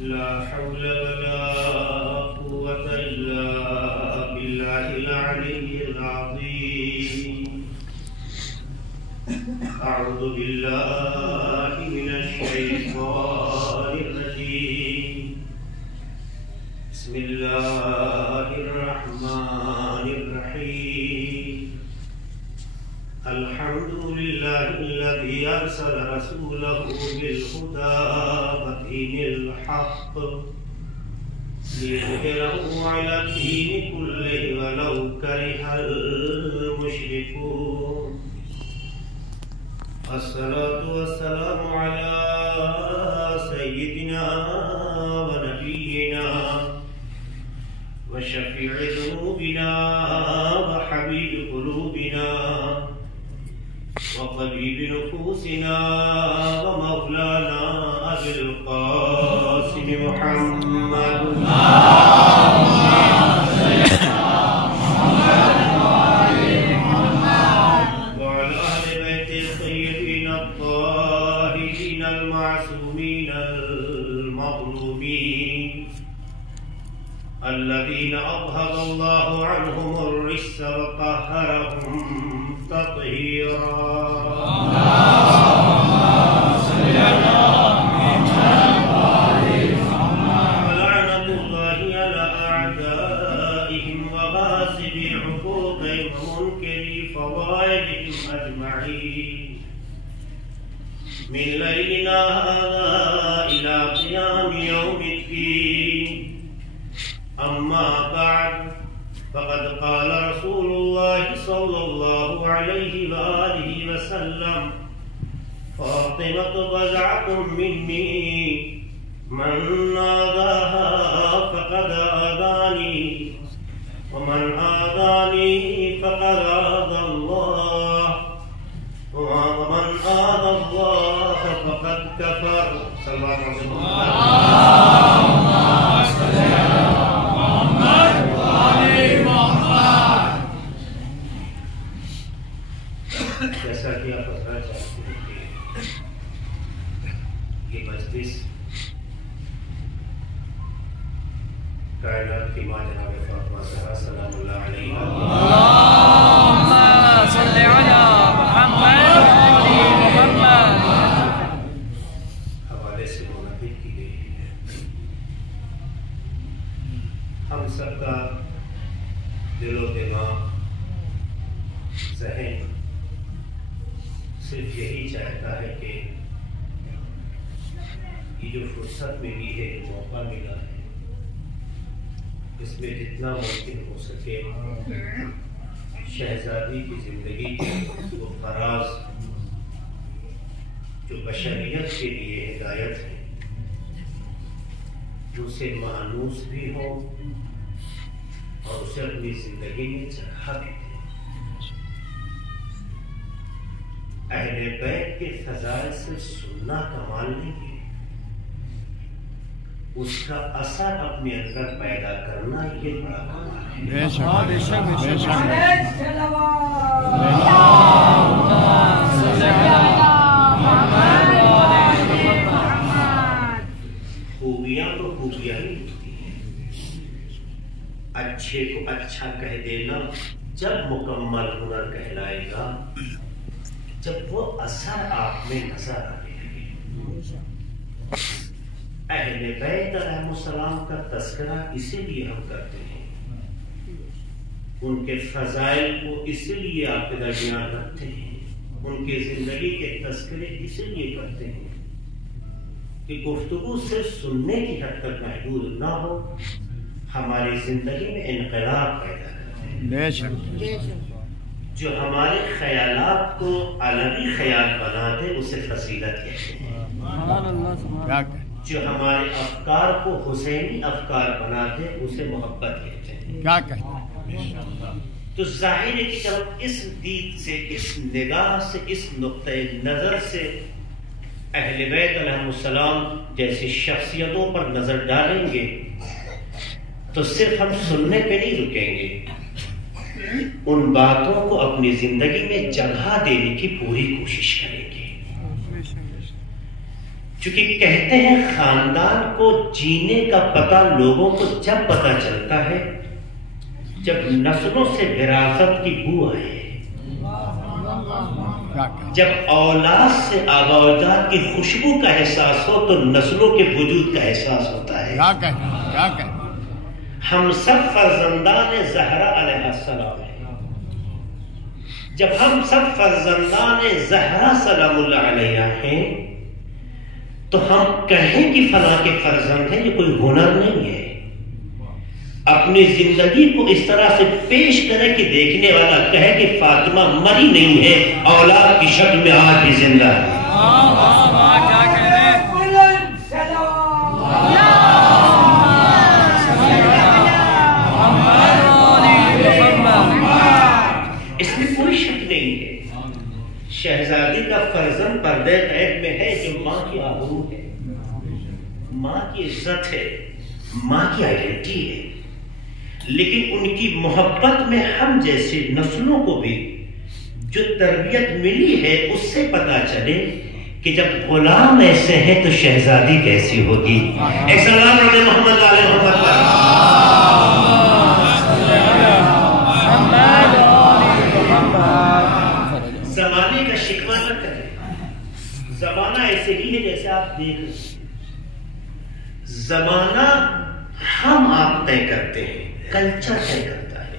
لا حول ولا قوة إلا بالله العلي العظيم. أعوذ بالله من الشيطان الرجيم. بسم الله الرحمن الرحيم. الحمد لله الذي أرسل رسوله بالهدى ودين الحق ليظهره على الدين كله ولو كره المشركون. الصلاة والسلام على سيدنا ونبينا وشفيع ذنوبنا وحبيب قلوبنا وطبيب نفوسنا ومولانا أبي القاسم محمد وعلى أهل بيت الطيبين الطاهرين المعصومين المظلومين الذين أذهب الله عنهم الرجس وطهرهم تطهيرا. ولعنة الله على أعدائهم وغاصبي حقوقهم ومنكري فضائلهم أجمعين من ليلنا هذا إلى قيام يوم الدين. أما بعد فقد قال رسول الله صلى الله عليه وآله وسلم: فاطمة بضعة مني من آذاها فقد آذاني ومن آذاني فقد آذى الله ومن آذى الله فقد كفر. صلى الله عليه وسلم. جیسا کہ آپ بتانا چاہتے ہیں کہ یہ مجلس کائنات کی ماں جناب فاطمہ زہرا سلام اللہ علیہا اللہم صل علی محمد حوالے سے منعقد کی گئی ہے. ہم سب کا دل و دماغ ذہن صرف یہی چاہتا ہے کہ یہ جو فرصت ملی ہے، موقع ملا ہے، اس میں جتنا ممکن ہو سکے شہزادی کی زندگی کے وہ فراز جو بشریت کے لیے ہدایت ہے ان سے مانوس بھی ہو اور اسے اپنی زندگی میں چرخا بھی دے. اہل بیت کے فضائل سے سننا کمال نہیں، اس کا اثر اپنے اندر پیدا کرنا یہ بڑا کمال ہے. خوبیاں تو خوبیاں ہی ہوتی ہیں. اچھے کو اچھا کہہ دینا جب مکمل ہنر کہلائے گا جب وہ اثر آپ میں نظر آنے لگے. اہل بیت علیہ السلام کا تذکرہ اسی لیے ہم کرتے ہیں، ان کے فضائل کو اسی لیے آپ کے درمیان رکھتے ہیں، ان کی زندگی کے تذکرے اسی لیے کرتے ہیں کہ گفتگو صرف سننے کی حد تک محدود نہ ہو، ہماری زندگی میں انقلاب پیدا کرے. جو ہمارے خیالات کو علوی خیال بنا دے اسے فضیلت کہتے ہیں. جو ہمارے افکار کو حسینی افکار بنا دے اسے محبت کہتے ہیں. تو ظاہر ہے کہ جب اس دید سے، اس نگاہ سے، اس نقطۂ نظر سے اہل بیت علیہ السلام جیسی شخصیتوں پر نظر ڈالیں گے تو صرف ہم سننے پہ نہیں رکیں گے، ان باتوں کو اپنی زندگی میں جگہ دینے کی پوری کوشش کریں گے. چونکہ کہتے ہیں خاندان کو جینے کا پتہ لوگوں کو جب پتہ چلتا ہے جب نسلوں سے وراثت کی بو آئے، جب اولاد سے آبا و اجداد کی خوشبو کا احساس ہو تو نسلوں کے وجود کا احساس ہوتا ہے۔ کیا کہ ہم سب فرزندان زہرا علیہ السلام ہیں۔ جب ہم سب فرزندان زہرا سلام اللہ علیہ ہیں تو ہم کہیں کہ فلاں کے فرزند ہیں، یہ کوئی ہنر نہیں ہے۔ اپنی زندگی کو اس طرح سے پیش کرے کہ دیکھنے والا کہے کہ فاطمہ مری نہیں ہے، اولاد کی شکل میں آج بھی زندہ ہے۔ اس میں کوئی شک نہیں ہے، شہزادی کا فرزند پردے غیب میں ہے جو ماں کی آبرو ہے، ماں کی عزت ہے، ماں کی آئیڈینٹی ہے، لیکن ان کی محبت میں ہم جیسے نسلوں کو بھی جو تربیت ملی ہے اس سے پتا چلے کہ جب غلام ایسے ہیں تو شہزادی کیسی ہوگی۔ ایک سلام علی محمد علی محمد زمانے کا شکوہ نہ کریں، زمانہ ایسے ہی ہے جیسے آپ دیکھ رہے ہیں، زمانہ ہم آپ طے کرتے ہیں، کلچر طے کرتا ہے۔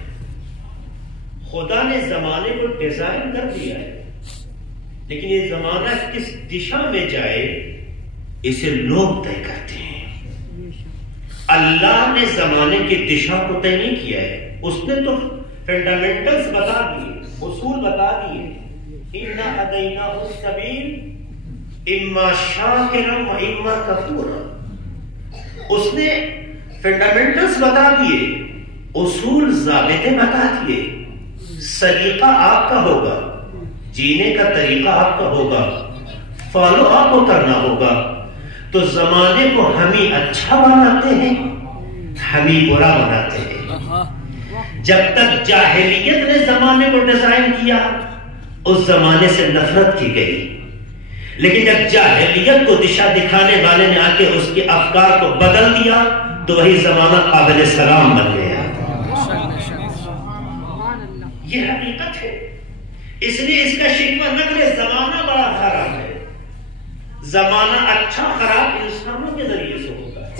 خدا نے زمانے کو ڈیزائن کر دیا ہے، لیکن یہ زمانہ کس دشا میں جائے اسے لوگ طے کرتے ہیں۔ اللہ نے زمانے کی دشا کو طے نہیں کیا ہے، اس نے تو فنڈامنٹلز بتا دیے، اصول بتا دیے۔ اِنَّا هَدَيْنَاهُ السَّبِيلَ إِمَّا شَاكِرًا وَإِمَّا كَفُورًا۔ اس نے فنڈامنٹلز بتا دیے، اصول ضابطے بتا دیے، سلیقہ آپ کا ہوگا، جینے کا طریقہ آپ کا ہوگا، فالو آپ کو کرنا ہوگا۔ تو زمانے کو ہم ہی اچھا بناتے ہیں، ہم ہی برا بناتے ہیں۔ جب تک جاہلیت نے زمانے کو ڈیزائن کیا اس زمانے سے نفرت کی گئی، لیکن جب جاہلیت کو دشا دکھانے والے نے آ کے اس کے افکار کو بدل دیا تو وہی زمانہ قابل سلام بن گیا۔ یہ حقیقت ہے، اس لیے اس کا شکوہ نہ کرے۔ زمانہ بڑا خراب ہے، زمانہ اچھا خراب انسانوں کے ذریعے سے ہوتا ہے۔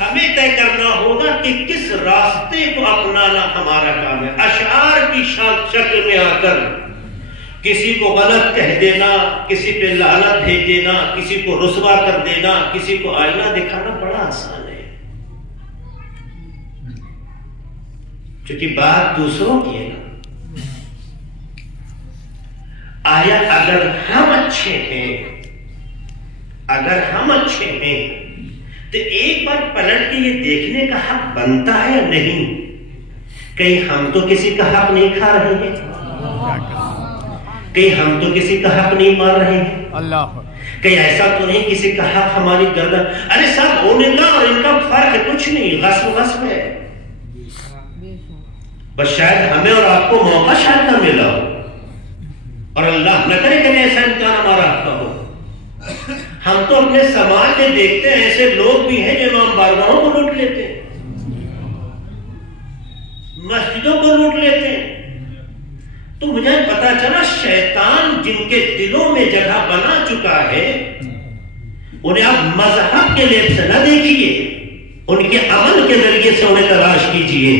ہمیں طے کرنا ہوگا کہ کس راستے کو اپنانا ہمارا کام ہے۔ اشعار کی شکل میں آ کر کسی کو غلط کہہ دینا، کسی پہ لعنت بھیج دینا، کسی کو رسوا کر دینا، کسی کو آئینہ دکھانا بڑا آسان ہے، کیونکہ بات دوسروں کی ہے نا۔ آیا اگر ہم اچھے ہیں، اگر ہم اچھے ہیں تو ایک بار پلٹ کے یہ دیکھنے کا حق بنتا ہے یا نہیں؟ کہیں ہم تو کسی کا حق نہیں کھا رہے ہیں، کہیں ہم تو کسی کا حق نہیں مار رہے ہیں، اللہ کہیں ایسا تو نہیں کسی کا حق ہماری گردن۔ ارے صاحب ہونے کا اور ان کا فرق کچھ نہیں، غصب ہے، بس شاید ہمیں اور آپ کو موقع شاید نہ ملا ہو، اور اللہ نہ کرے کہ ایسا امتحان ہمارا حق کا ہو۔ ہم تو اپنے سماج میں دیکھتے ہیں ایسے لوگ بھی ہیں جو امام بارگاہوں کو لوٹ لیتے ہیں، مسجدوں کو لوٹ لیتے ہیں۔ تو مجھے پتا چلا شیطان جن کے دلوں میں جگہ بنا چکا ہے انہیں آپ مذہب کے لیے سے نہ دیکھیے، ان کے عمل کے ذریعے سے انہیں تلاش کیجیے۔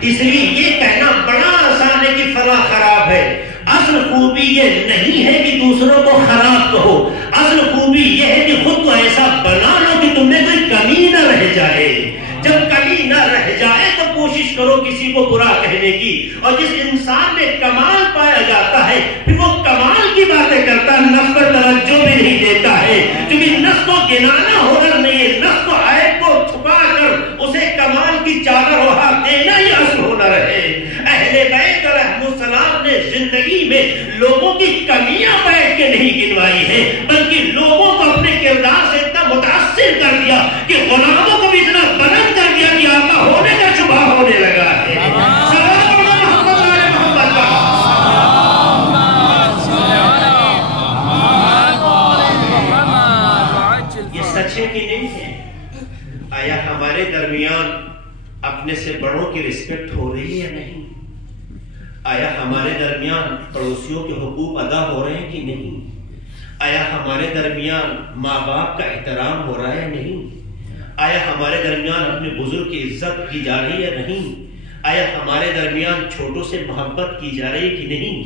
اس لیے یہ کہنا بڑا آسان ہے کہ فلاں خراب ہے، اصل خوبی یہ نہیں ہے کہ دوسروں کو خراب کہو، اصل خوبی یہ ہے کہ خود کو ایسا بنا لو کہ تم میں کوئی کمی نہ رہ جائے۔ جب کمی نہ رہ جائے تو کوشش کرو کسی کو برا کہنے کی، اور جس انسان میں کمال پایا جاتا ہے پھر وہ کمال کی باتیں کرتا ہے، نفس پر توجہ بھی نہیں دیتا ہے، کیونکہ نفس کو گنانا ہنر نہیں ہے، نفس کو عیب کو چھپا کر اسے کمال کی چادر اوڑھا دینا یہ اصل ہنر ہے۔ اہل بیت علیہ السلام نے زندگی میں لوگوں کی کمیاں بیٹھ کے نہیں گنوائی ہیں، بلکہ لوگوں کو اپنے کردار سے اتنا متاثر کر دیا کہ غلاموں کو بھی اتنا بلند کر دیا کہ آقا ہونے کا شبہ ہونے لگا ہے۔ یہ ہیں آیا ہمارے درمیان اپنے سے بڑوں کی رسپیکٹ ہو رہی ہے یا نہیں؟ آیا ہمارے درمیان پڑوسیوں کے حقوق ادا ہو رہے ہیں کہ نہیں؟ آیا ہمارے درمیان ماں باپ کا احترام ہو رہا ہے یا نہیں؟ آیا ہمارے درمیان اپنے بزرگ کی عزت کی جا رہی ہے یا نہیں؟ آیا ہمارے درمیان چھوٹوں سے محبت کی جا رہی ہے کہ نہیں؟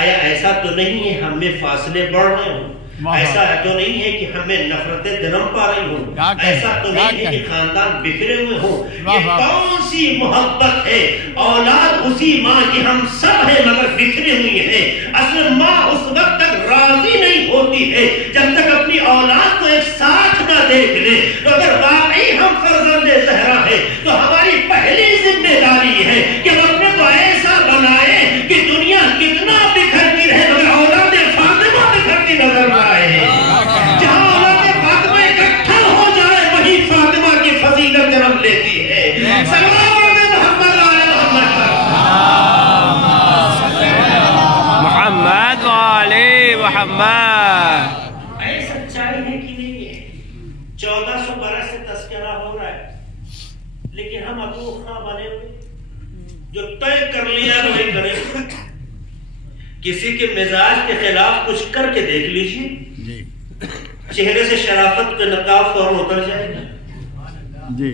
آیا ایسا تو نہیں ہے ہم میں فاصلے بڑھ رہے ہوں؟ ایسا تو نہیں ہے کہ ہمیں نفرتیں جنم پا رہی ہوں؟ ایسا تو نہیں ہے کہ خاندان بکھرے ہوئے ہوں؟ یہ کون سی محبت ہے؟ اولاد اسی ماں کی ہم سب ہیں مگر بکھرے ہوئی ہیں۔ اصل ماں اس وقت تک راضی نہیں ہوتی ہے جب تک اپنی اولاد کو ایک ساتھ نہ دیکھ لے۔ تو اگر واقعی ہم فرزند زہرا ہیں تو ہماری پہلی ذمہ داری ہے کہ ہم اپنے کو ایسا بنائے کہ دنیا کتنا بکھرتی رہے مگر اولاد فاطمہ بکھرتی نظر نہ آئے۔ جہاں اولاد فاطمہ اکٹھا ہو جائے وہی فاطمہ کی فضیلت جنم لیتی ہے۔ محمد وعلی محمد۔ اے سچائی ہے کہ نہیں ہے؟ 1400 برس سے تذکرہ ہو رہا ہے لیکن ہم ابو خاں بنے ہوئے جو طے کر لیا وہی کرے۔ کسی کے مزاج کے خلاف کچھ کر کے دیکھ لیجیے، چہرے سے شرافت کا نقاب فوراً اتر جائے گا۔ جی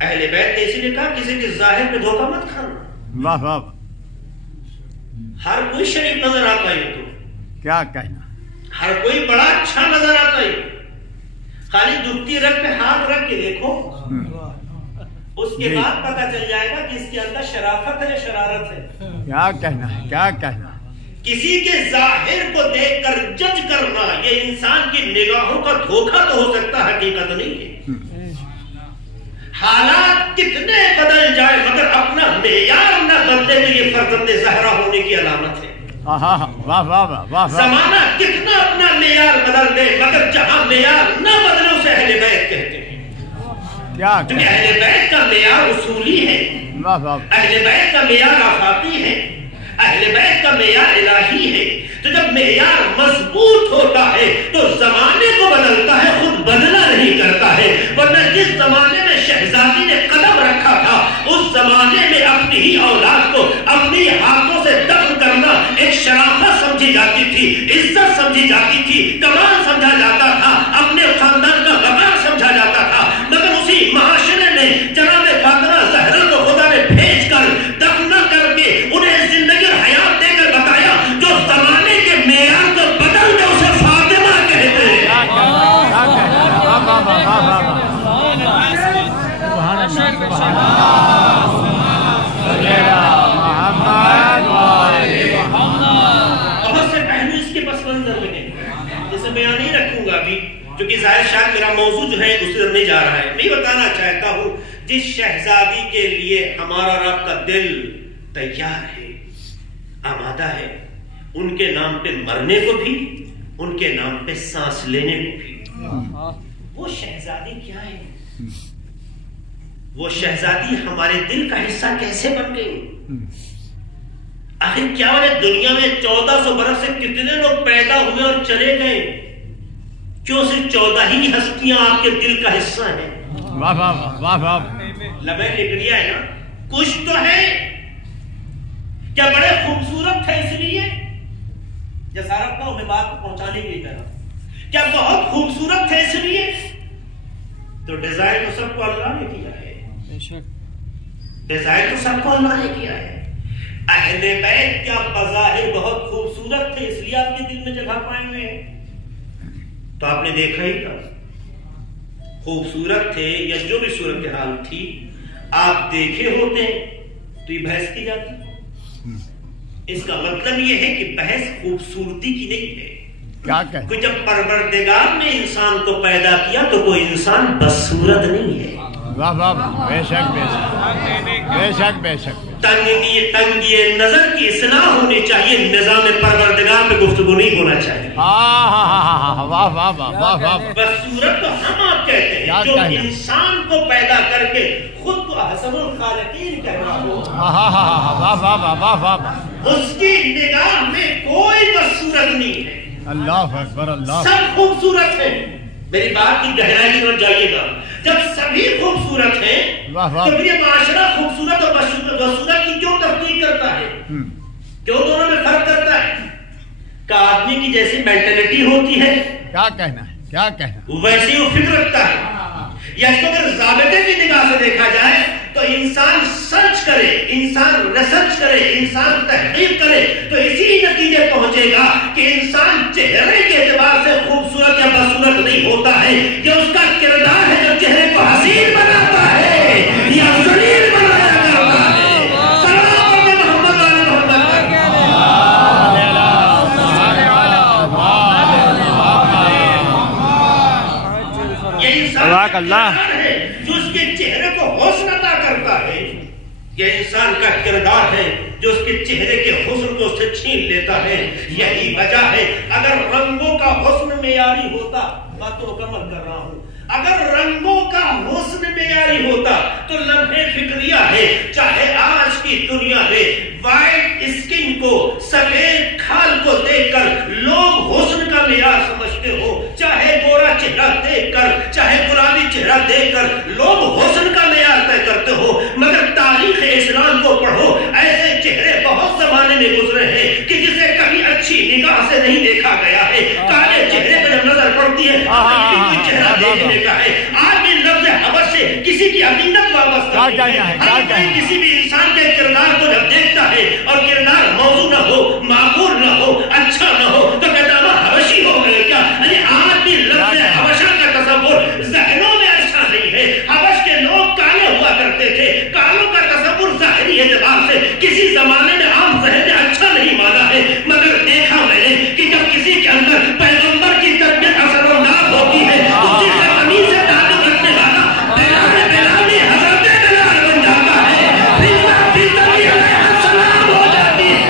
اہل بیت نے اسی لیے کہا کسی کے ظاہر پہ دھوکہ مت کھانا۔ واہ واہ، ہر کوئی شریف نظر آتا ہے تو کیا کہنا، ہر کوئی بڑا اچھا نظر آتا ہے، خالی دکھتی رگ پہ ہاتھ رکھ کے دیکھو، اس کے بعد پتہ چل جائے گا کہ اس کے اندر شرافت ہے یا شرارت ہے۔ کیا کہنا ہے، کیا کہنا۔ کسی کے ظاہر کو دیکھ کر جج کرنا یہ انسان کی نگاہوں کا دھوکہ تو ہو سکتا ہے، حقیقت نہیں ہے۔ حالات کتنے بدل جائے مگر اپنا معیار نہ بدلے تو یہ فرزند زہرا ہونے کی علامت ہے۔ واہ واہ واہ واہ، زمانہ کتنا اپنا معیار بدل دے مگر جہاں معیار نہ بدلے اسے اہل بیت کہتے ہیں، کیا کیونکہ اہل بیت کا معیار اصولی ہے، اہل بیت کا معیار آفاقی ہے، اہل بیت کا معیار الہی ہے۔ تو جب معیار مضبوط ہوتا ہے تو زمانے کو بدلتا ہے، خود بدلا نہیں کرتا ہے۔ ورنہ جس زمانے میں شہزادی نے قدم رکھا تھا اس زمانے میں اپنی ہی اولاد کو اپنی ہاتھوں سے دفن کرنا ایک شرافت سمجھی جاتی تھی، عزت سمجھی جاتی تھی، کمال سمجھا جاتا تھا، اپنے خاندان کا وقار سمجھا جاتا تھا۔ مگر اسی معاشرے نے جناب فاطمہ زہرا کو خدا نے بھیج کر دفن کر کے انہیں زندگی اور حیات دے کر بتایا جو زمانے کے معیار کو بدل دے اسے فاطمہ کہتے ہیں۔ بہت سے پہلو اس کے پس منظر میں ہیں جسے بیان نہیں رکھوں گا ابھی کیونکہ ظاہر شاید میرا موضوع جو ہے اس طرف نہیں جا رہا ہے۔ میں بتانا چاہتا ہوں جس شہزادی کے لیے ہمارا رب کا دل تیار ہے، آمادہ ہے، ان کے نام پہ مرنے کو بھی، ان کے نام پہ سانس لینے کو بھی۔ وہ شہزادی کیا ہے؟ وہ شہزادی ہمارے دل کا حصہ کیسے بن گئی؟ آخر کیا وجہ دنیا میں 1400 برس سے کتنے لوگ پیدا ہوئے اور چلے گئے؟ کیوں صرف 14 ہی ہستیاں آپ کے دل کا حصہ ہیں؟ واہ واہ واہ واہ، لبے لکڑیا ہے نا، کچھ تو ہے۔ کیا بڑے خوبصورت ہے اس لیے جسارت نہ میں بات کو پہنچانے کی طرح، کیا بہت خوبصورت ہے اس لیے؟ تو ڈیزائن تو سب کو اللہ نے کیا ہے، ڈیزائن تو سب کو اللہ نے کیا ہے۔ اہل بیت کیا بظاہر بہت خوبصورت تھے اس لیے آپ کے دل میں جگہ پائے ہوئے ہیں؟ تو آپ نے دیکھا ہی تھا، خوبصورت تھے یا جو بھی صورتحال تھی آپ دیکھے ہوتے تو یہ بحث کی جاتی۔ اس کا مطلب یہ ہے کہ بحث خوبصورتی کی نہیں ہے، کیا کہ جب پروردگار نے انسان کو پیدا کیا تو کوئی انسان بدصورت نہیں ہے۔ واہ واہ واہ، بے شک بے شک بے شک بے شک۔ تنگی نظر کی اصلاح ہونی چاہیے، نظام پروردگار پہ گفتگو نہیں ہونا چاہیے۔ واہ واہ واہ واہ واہ، بدصورت تو ہم آپ کہتے ہیں جو انسان کو پیدا کر کے خود کو احسن الخالقین کہنا ہو، واہ واہ واہ واہ، اس کی نگاہ میں کوئی بدصورت نہیں ہے، اللہ اکبر، اللہ سب خوبصورت ہیں۔ میری بات کی گہرائی کی طرف جائیے گا. جب سبھی خوبصورت ہیں تو پھر یہ معاشرہ خوبصورت اور بدصورت کی کیوں تفریق کرتا ہے؟ کیوں دونوں میں فرق کرتا ہے؟ کہ آدمی کی جیسی مینٹلٹی ہوتی ہے کیا کہنا ہے کیا کہنا ویسی وہ فکر رکھتا ہے. یا اس کو اگر ضابطے کی نگاہ سے دیکھا جائے تو انسان سرچ کرے, انسان ریسرچ کرے, انسان تحقیق کرے تو اسی نتیجے پہنچے گا کہ انسان چہرے کے اعتبار سے خوبصورت یا بدصورت نہیں ہوتا ہے. یہ اس کا کردار ہے جو چہرے کو حسین بناتا ہے یا ذلیل بنایا کرتا ہے. اللہ جو اس کے چہرے کو حسن عطا کرتا ہے. یہ انسان کا کردار ہے جو اس کے چہرے کے حسن کو اس سے چھین لیتا ہے. یہی وجہ ہے اگر رنگوں کا حسن معیاری ہوتا, بات تو مکمل کر رہا ہوں, اگر رنگوں کا حسن معیاری ہوتا تو لمحے فکریہ ہے. چاہے آج کی دنیا میں وائٹ اسکن کو, سفید کھال کو دیکھ کر لوگ حسن کا معیار سمجھتے ہو, چاہے گورا چہرہ دیکھ کر, چاہے گلابی چہرہ دیکھ کر لوگ حسن کا معیار طے کرتے ہو, مگر تاریخ اسلام کو پڑھو, ایسے چہرے بہت زمانے میں گزرے ہیں کہ جسے کبھی اچھی نگاہ سے نہیں دیکھا گیا ہے. کالے چہرے پہ جب نظر پڑتی ہے کوئی چہرہ دیکھنے کا ہے. آج بھی لفظ حبش سے کسی کی عقیدت وابستہ ہے. کسی بھی انسان کے کردار کو جب دیکھتا ہے اور کردار موضوع نہ ہو, معقول نہ ہو, اچھا نہ ہو تو کہتا ہے حبشی ہو گئے کیا. آج بھی لفظ حبشہ کا تصور ذہنوں میں اچھا نہیں ہے. حبش کے لوگ کالے ہوا کرتے تھے, کالوں کا تصور ظاہری اعتبار سے کسی زمانے میں عام ذہن نے اچھا نہیں مانا ہے, مگر دیکھا میں نے کہ جب کسی کے اندر پیغمبر کی تربیت اثر انداز ہوتی ہے اسی سے زمین سے تعلق رکھنے والا بلالی حضرت بلال بن جاتا ہے, سلام ہو جاتی ہے.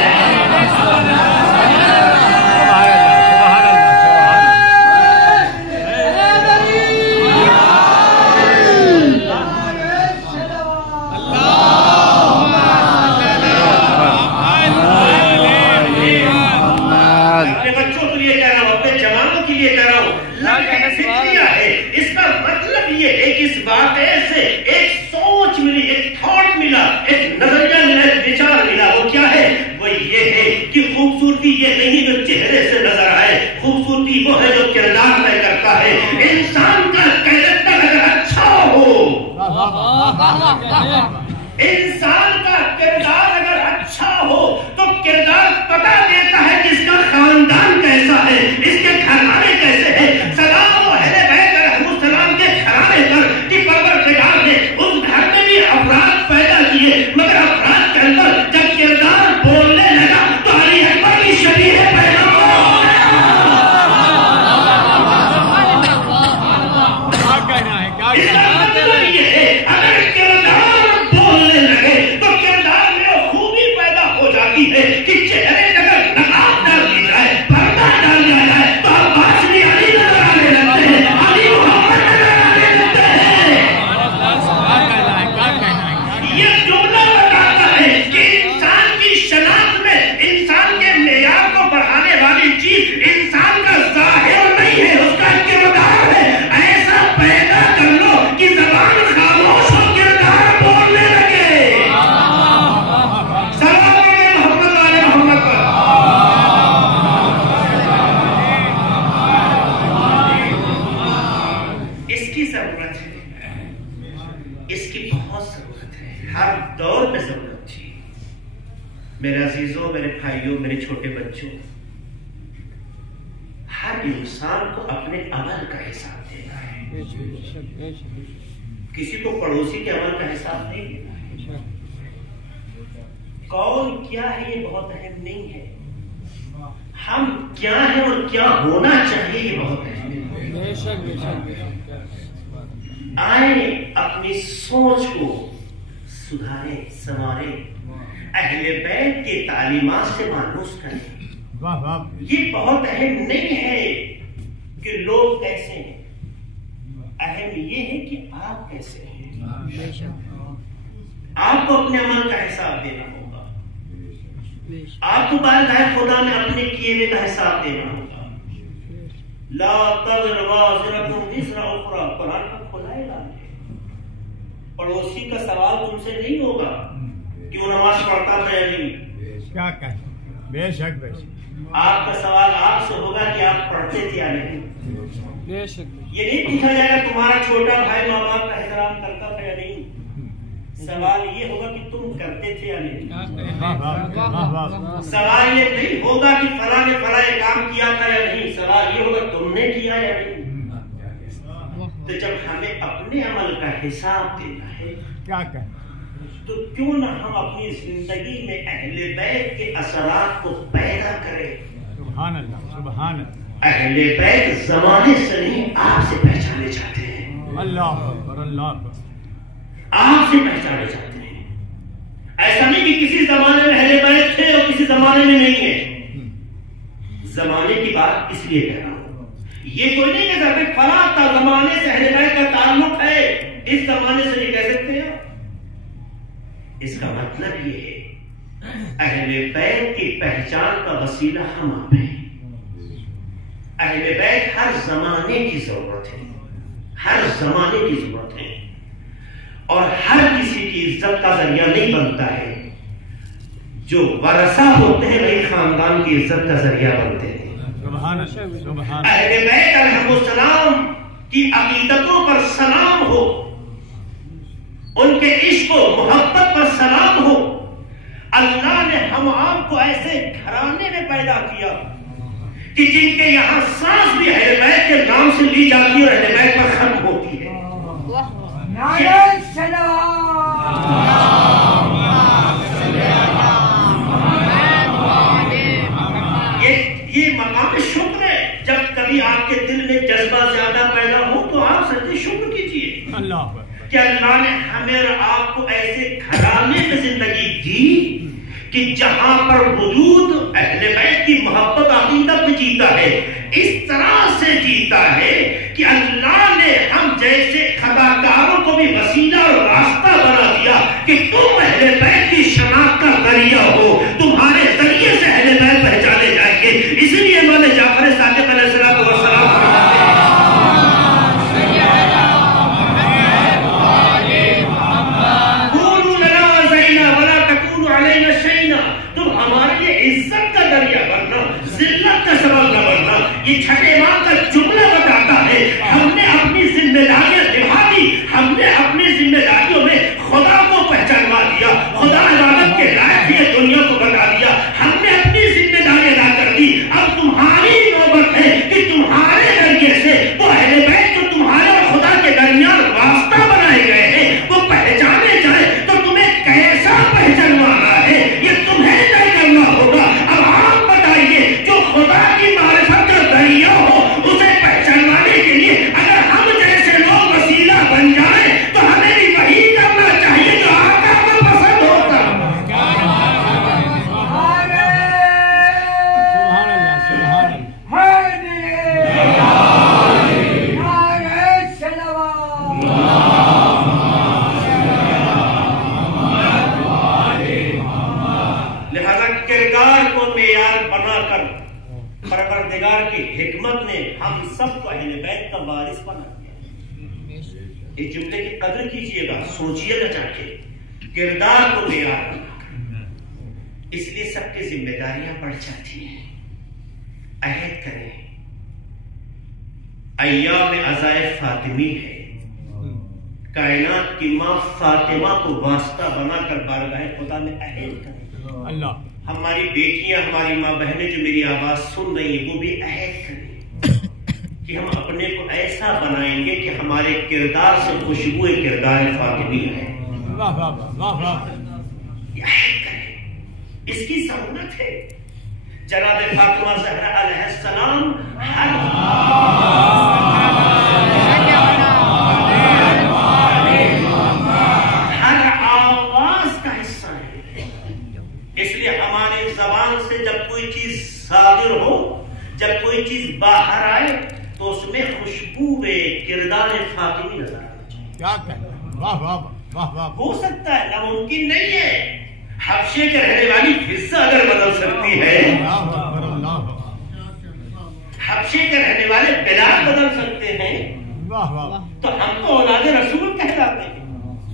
اس کا مطلب یہ ہے کہ اس واقعے سے ایک سوچ ملی, ایک تھاٹ ملا, ایک نظریہ ملا, ایک وچار ملا. وہ کیا ہے؟ وہ یہ ہے کہ خوبصورتی یہ نہیں جو چہرے سے نظر آئے, خوبصورتی وہ ہے جو کردار طے کرتا ہے. انسان کا کریکٹر اگر اچھا ہو, انسان کا کردار اگر اچھا ہو تو کردار پتہ دیتا ہے کہ اس کا خاندان کیسا ہے, اس کے گھرانے کیسے ہیں. سلام افراد پیدا کیے, مگر افراد کے اندر جب کردار بولنے لگا تو علی اکبر کی شبیہ پیغمبر ہو گیا. اس کا مطلب یہ ہے اگر کردار بولنے لگے تو کردار میں وہ خوبی پیدا ہو جاتی ہے کہ چہرے اگر نقاب ڈال دی جائے, پردہ ڈال دیا جائے تو عباس بھی علی نظر آنے لگتے ہیں, علی محمد نظر آنے لگتے ہیں. یہ جملہ بتاتا ہے کہ انسان کی شناخت میں انسان کے معیار کو بڑھانے والی چیز انسان کا ظاہر نہیں ہے, اس کا کردار ہے. ایسا پیدا کر لو کہ زبان خاموش ہو, کردار بولنے لگے. سلام محمد والے محمد پر. اس کی ضرورت ہے, اس کی بہت ضرورت ہے, ہر دور میں ضرورت تھی. میرے عزیزوں, میرے بھائیوں, میرے چھوٹے بچوں, ہر انسان کو اپنے عمل کا حساب دینا ہے. کسی کو پڑوسی کے عمل کا حساب نہیں دینا ہے. کون کیا ہے یہ بہت اہم نہیں ہے, ہم کیا ہیں اور کیا ہونا چاہیے یہ بہت اہم ہے. آئے اپنی سوچ کو سدھارے, سنوارے, اہل بیت کی تعلیمات سے مانوس کریں. یہ بہت اہم نہیں ہے کہ لوگ کیسے ہیں, اہم یہ ہے کہ آپ کیسے ہیں. آپ کو اپنے عمل کا حساب دینا ہوگا, آپ کو بارگاہ خدا میں اپنے کیے ہوئے کا حساب دینا ہوگا. لا تزر وازرۃ وزر اخری، قرآن کا کھلا اعلان ہے. پڑوسی کا سوال تم سے نہیں ہوگا کہ وہ نماز پڑھتا تھا یا نہیں. کیا کہیں، بے شک بے شک. آپ کا سوال آپ سے ہوگا کہ آپ پڑھتے تھے یا نہیں. بے شک. یہ نہیں پوچھا جائے گا تمہارا چھوٹا بھائی ماں باپ کا احترام کرتا تھا یا نہیں. سوال یہ ہوگا کہ تم کرتے تھے یا نہیں. سوال یہ نہیں ہوگا کہ فلاں نے فلاں کام کیا تھا یا نہیں. سوال یہ ہوگا تم نے کیا یا نہیں. تو جب ہمیں اپنے عمل کا حساب دینا ہے کیا کہیں، تو کیوں نہ ہم اپنی زندگی میں اہل بیت کے اثرات کو پیدا کریں. سبحان اللہ سبحان اللہ. اہل بیت زمانے سے نہیں آپ سے پہچانے جاتے ہیں. اللہ اکبر اللہ اکبر. آپ سے پہچانے جاتے ہیں. ایسا نہیں کہ کسی زمانے میں اہل بیت تھے اور کسی زمانے میں نہیں ہے. زمانے کی بات اس لیے کہہ رہا ہوں. یہ کوئی نہیں کہتا کہ فلاں زمانے سے اہل بیت کا تعلق ہے، اس زمانے سے نہیں کہہ سکتے ہیں. اس کا مطلب یہ ہے اہل بیت کی پہچان کا وسیلہ ہم آپ ہیں. اہل بیت ہر زمانے کی ضرورت ہے، ہر زمانے کی ضرورت ہے. اور ہر کسی کی عزت کا ذریعہ نہیں بنتا ہے. جو ورثہ ہوتے ہیں وہی خاندان کی عزت کا ذریعہ بنتے ہیں. سبحان اللہ سبحان. اہل بیت علیہ السلام کی عقیدتوں پر سلام ہو، ان کے عشق و محبت پر سلام ہو. اللہ نے ہم آپ کو ایسے گھرانے میں پیدا کیا کہ جن کے یہاں سانس بھی اہل بیت کے نام سے لی جاتی ہے اور اہل بیت پر ختم ہوتی ہے. یہ مقام شکر ہے. جب کبھی آپ کے دل میں جذبہ زیادہ پیدا ہو تو آپ سچے شکر کیجیے اللہ کہ اللہ نے ہمیں اور آپ کو ایسے گھرانے میں زندگی دی کہ جہاں پر وجود اہل بیت کی محبت عقیدت میں جیتا ہے. اس طرح سے جیتا ہے کہ اللہ نے ہم جیسے خطاکاروں کو بھی وسیلہ اور راستہ بنا دیا کہ تم اہل بیت کی شناخت کا ذریعہ ہو. تمہارے ذریعے سے اہل بیت پہچانے جائیں گے. اس لیے مولا جعفر صادق علیہ السلام یہ چھٹے ماہ کا جملہ بتاتا ہے ہم نے اپنی ذمہ داریاں نبھا دی. ہم نے اپنی ذمہ داریوں میں خدا کو پہچانوا دیا. خدا عبادت کے لائق یہ دنیا کو بتا دیا. ہم نے اپنی ذمہ داری ادا کر دی. اب تمہاری نوبت ہے کہ تمہارے ذریعے سے وہ اہل بیت جو تمہارے اور خدا کے درمیان واسطہ بنائے گئے ہیں وہ پہچانے جائے. تو تمہیں کیسا پہچانوانا ہے یہ تمہیں طے کرنا ہوگا. اب آپ بتائیے جو خدا کی معرفت کا ذریعہ ہو اسے پہچانوانے کے لیے اگر ہم جیسے لوگ وسیلہ بن جائیں تو ہمیں بھی وہی کرنا چاہیے جو آقا کو پسند ہوتا. سبحان اللہ سبحان اللہ. لہذا کردار کو معیار بنا کر پروردگار کی حکمت نے ہم سب کو اہل بیت کا وارث بنا دیا. اس جملے کی قدر کیجئے گا، سوچئے نہ جا کے. کردار کو معیار بنا کر. اس لیے سب کی ذمہ داریاں بڑھ جاتی ہیں. عہد کریں. ایام عزائے فاطمی ہے. کائنات کی ماں فاطمہ کو واسطہ بنا کر بارگاہ خدا میں عہد کریں. اللہ. ہماری بیٹیاں ہماری ماں بہنیں جو میری آواز سن رہی ہیں وہ بھی عہد کریں کہ ہم اپنے کو ایسا بنائیں گے کہ ہمارے کردار سے خوشبو کردار فاطمی ہے. واہ واہ واہ واہ. یہ عہد کریں. اس کی ضرورت ہے. جناب فاطمہ زہرا علیہ السلام ہر آواز کا حصہ ہے. اس لیے ہماری زبان سے جب کوئی چیز صادر ہو، جب کوئی چیز باہر آئے تو اس میں خوشبو کردار فاطمی نظر آنا چاہیے. کیا کہیں. واہ واہ واہ واہ. ہو سکتا ہے، ناممکن نہیں ہے. حبشے کے رہنے والی فضا اگر بدل سکتی ہے، حبشے کے رہنے والے بلال بدل سکتے ہیں تو ہم تو اولاد رسول کہلاتے ہیں.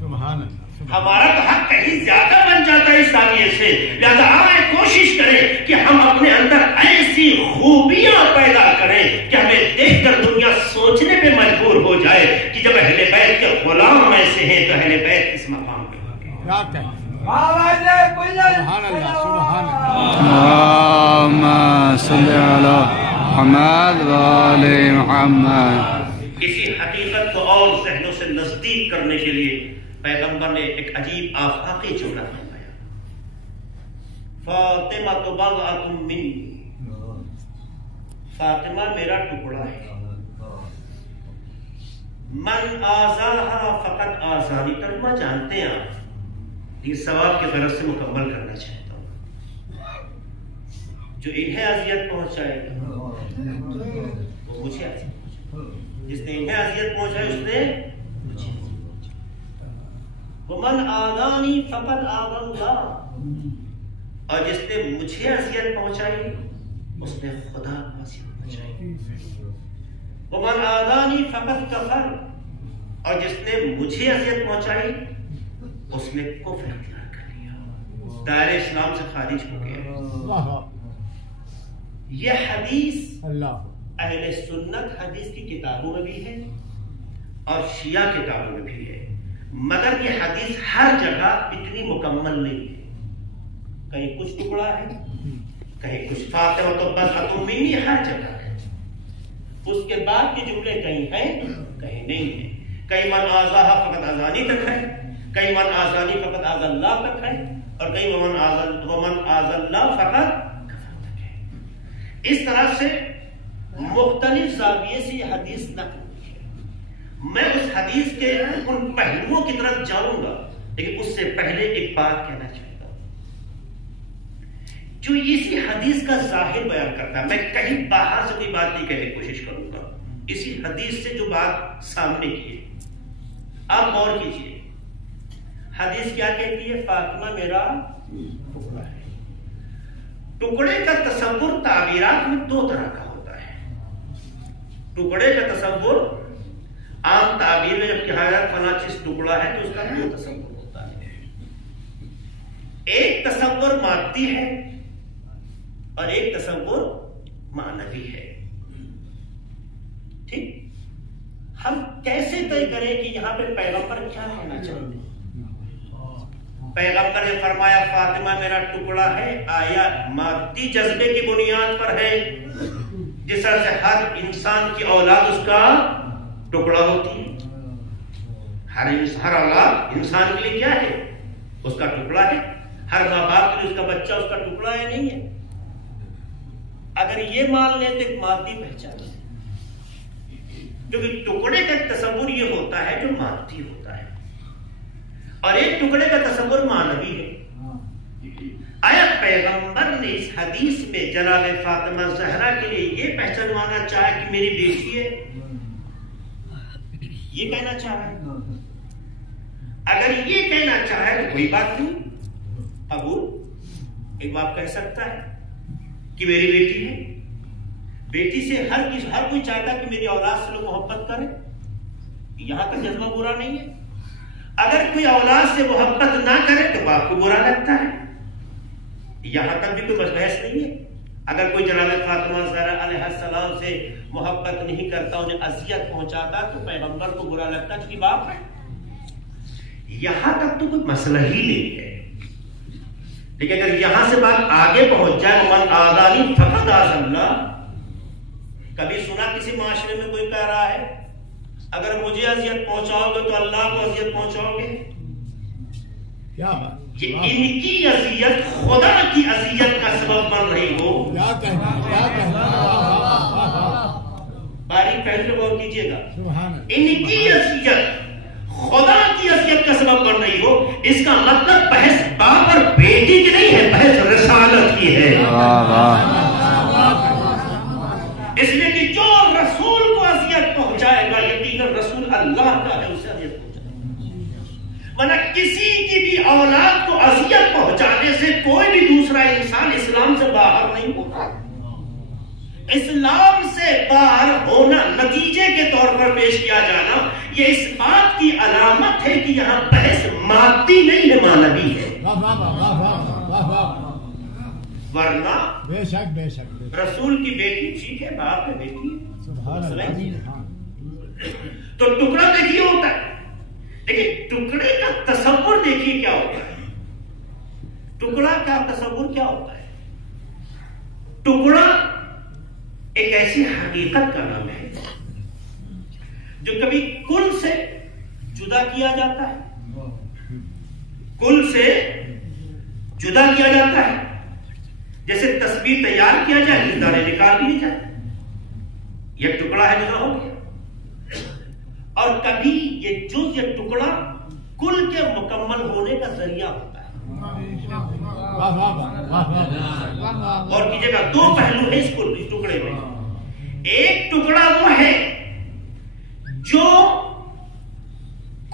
سبحان اللہ. ہمارا تو حق کہیں زیادہ بن جاتا ہے اس زاویے سے. لہذا آئے کوشش کریں کہ ہم اپنے اندر ایسی خوبیاں پیدا کریں کہ ہمیں دیکھ کر دنیا سوچنے پہ مجبور ہو جائے کہ جب اہل بیت کے غلام ایسے ہیں تو اہل بیت کس مقام پہ ہوگے. سبحان اللہ. سبحان اللہ. اللهم صل على محمد وآل محمد. اسی حقیقت کو اور ذہنوں سے نزدیک کرنے کے لیے پیغمبر نے ایک عجیب آفاقی جملہ فرمایا. فاطمہ تو بضعۃ منی، فاطمہ میرا ٹکڑا ہے. من آذاہا فقط آذانی. ترجمہ جانتے ہیں آپ، یہ ثواب کی غرض سے مکمل کرنا چاہتا ہوں. جو انہیں اذیت پہنچائے وہ مجھے اذیت پہنچائے، جس نے انہیں اذیت پہنچائی اس نے مجھے. ومن آذانی فقط آذى اللہ، اور جس نے مجھے اذیت پہنچائی اس نے خدا کو اذیت پہنچائی. ومن آذانی فقط کفر، اور جس نے مجھے اذیت پہنچائی اس نے کفر اختیار کر لیا، دائرہ اسلام سے خارج ہو گیا. یہ حدیث اہل سنت حدیث کی کتابوں میں بھی ہے اور شیعہ کتابوں میں بھی ہے، مگر یہ حدیث ہر جگہ اتنی مکمل نہیں ہے. کہیں کچھ ٹکڑا ہے، کہیں کچھ فاطمہ تو بضعۃ منی، ہر جگہ ہے. اس کے بعد کے جملے کہیں ہیں کہیں نہیں ہیں. کہیں من آذاہا فقط آذانی تک ہے، کہیں من آذانی فقط آذى اللہ تک ہے، اور کہیں ومن آذى اللہ فقط کفر تک ہے. اس طرح سے مختلف زاویے سے یہ حدیث نقل ہوئی ہے. میں اس حدیث کے ان پہلوؤں کی طرف جاؤں گا، لیکن اس سے پہلے ایک بات کہنا چاہتا ہوں جو اسی حدیث کا ظاہر بیان کرتا ہے. میں کہیں باہر سے کوئی بات نہیں کہنے کی کوشش کروں گا، اسی حدیث سے جو بات سامنے کی ہے آپ غور کیجیے. حدیث کیا کہتی ہے؟ فاطمہ میرا ٹکڑا ہے. ٹکڑے کا تصور تعبیرات میں دو طرح کا ہوتا ہے. ٹکڑے کا تصور عام تعبیر میں جب کہا جائے فلاں چیز ٹکڑا ہے تو اس کا دو تصور ہوتا ہے. ایک تصور مادی ہے اور ایک تصور معنوی ہے. ٹھیک، ہم کیسے طے کریں کہ یہاں پہ پیغمبر کیا کہنا چاہتے ہیں؟ پیغمبر نے فرمایا فاطمہ میرا ٹکڑا ہے، آیا مادی جذبے کی بنیاد پر ہے جس طرح سے ہر انسان کی اولاد اس کا ٹکڑا ہوتی ہے. ہر اولاد انسان کے لیے کیا ہے؟ اس کا ٹکڑا ہے. ہر ماں باپ کے لیے اس کا بچہ اس کا ٹکڑا ہے نہیں ہے. اگر یہ مان لیں تو ایک مادی پہچان ہے، کیونکہ ٹکڑے کا تصور یہ ہوتا ہے جو مادی ہوتا ہے اور ایک ٹکڑے کا تصور معنوی ہے. آیا پیغمبر نے اس حدیث میں جناب فاطمہ زہرا کے لیے یہ پہچانوانا چاہا کہ میری بیٹی ہے؟ یہ کہنا چاہا ہے؟ اگر یہ کہنا چاہے تو کوئی بات نہیں، قبول. ایک باپ کہہ سکتا ہے کہ میری بیٹی ہے. بیٹی سے ہر کوئی چاہتا ہے کہ میری اولاد سے لوگ محبت کریں، یہاں تک جذبہ برا نہیں ہے. اگر کوئی اولاد سے محبت نہ کرے تو باپ کو برا لگتا ہے، یہاں تک بھی کوئی بحث نہیں ہے. اگر کوئی جناب فاطمہ زہرا علیہ السلام سے محبت نہیں کرتا، انہیں اذیت پہنچاتا تو پیغمبر کو برا لگتا کیونکہ باپ ہے. یہاں تک تو کوئی مسئلہ ہی نہیں ہے. لیکن اگر یہاں سے بات آگے پہنچ جائے من آذانی فقط آذى اللہ، کبھی سنا کسی معاشرے میں کوئی کہہ رہا ہے اگر مجھے اذیت پہنچاؤ گے تو اللہ کو اذیت پہنچاؤ گے؟ کیا بات؟ کہ ان کی اذیت خدا کی اذیت کا سبب بن رہی ہو. باریک پہلے غور کیجیے گا. ان کی اذیت خدا کی اذیت کا سبب بن رہی ہو، اس کا مطلب بحث باپ اور بیٹی کی نہیں ہے، بحث رسالت کی ہے. اس لیے کہ جو رسول کو اذیت پہنچائے گا یقیناً رسول اللہ کا ہے، اسے اذیت پہنچائے گا. ورنہ کسی کی بھی اولاد کو اذیت پہنچانے سے کوئی بھی دوسرا انسان اسلام سے باہر نہیں ہوتا، اسلام سے باہر ہونا نتیجے کے طور پر پیش کیا جانا یہ اس بات کی علامت ہے کہ یہاں بحث مادی نہیں ہے، معنوی ہے. ورنہ بے شک بے شک رسول کی بیٹی ٹھیک ہے، باپ ہے، بیٹی سبحان اللہ. تو ٹکڑا دیکھیے ہوتا ہے، لیکن ٹکڑے کا تصور دیکھیے کیا ہوتا ہے. ٹکڑا کا تصور کیا ہوتا ہے؟ ٹکڑا ایک ایسی حقیقت کا نام ہے جو کبھی کل سے جدا کیا جاتا ہے، کل سے جدا کیا جاتا ہے. جیسے تسبیح تیار کیا جائے، دارے نکال دیے جائے، یہ ٹکڑا ہے، جدا ہو گیا. اور کبھی یہ جز یا ٹکڑا کل کے مکمل ہونے کا ذریعہ ہوتا ہے. اور کیجیے گا دو پہلو ہے اس ٹکڑے میں. ایک ٹکڑا وہ ہے جو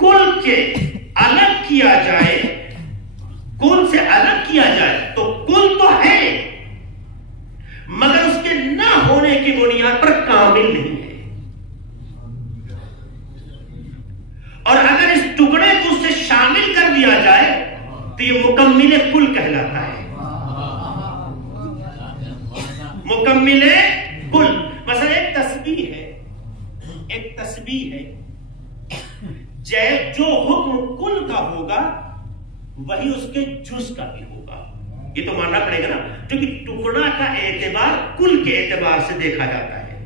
کل کے الگ کیا جائے، کل سے الگ کیا جائے تو کل تو ہے مگر اس کے نہ ہونے کی بنیاد پر کامل نہیں ہے. اور اگر اس ٹکڑے کو اس سے شامل کر دیا جائے تو یہ مکمل کل کہلاتا ہے. مکمل کل. مثلا ایک تسبیح ہے، ایک تسبیح ہے، جو حکم کل کا ہوگا وہی اس کے جز کا بھی ہوگا. یہ تو ماننا پڑے گا نا، کیونکہ ٹکڑا کا اعتبار کل کے اعتبار سے دیکھا جاتا ہے.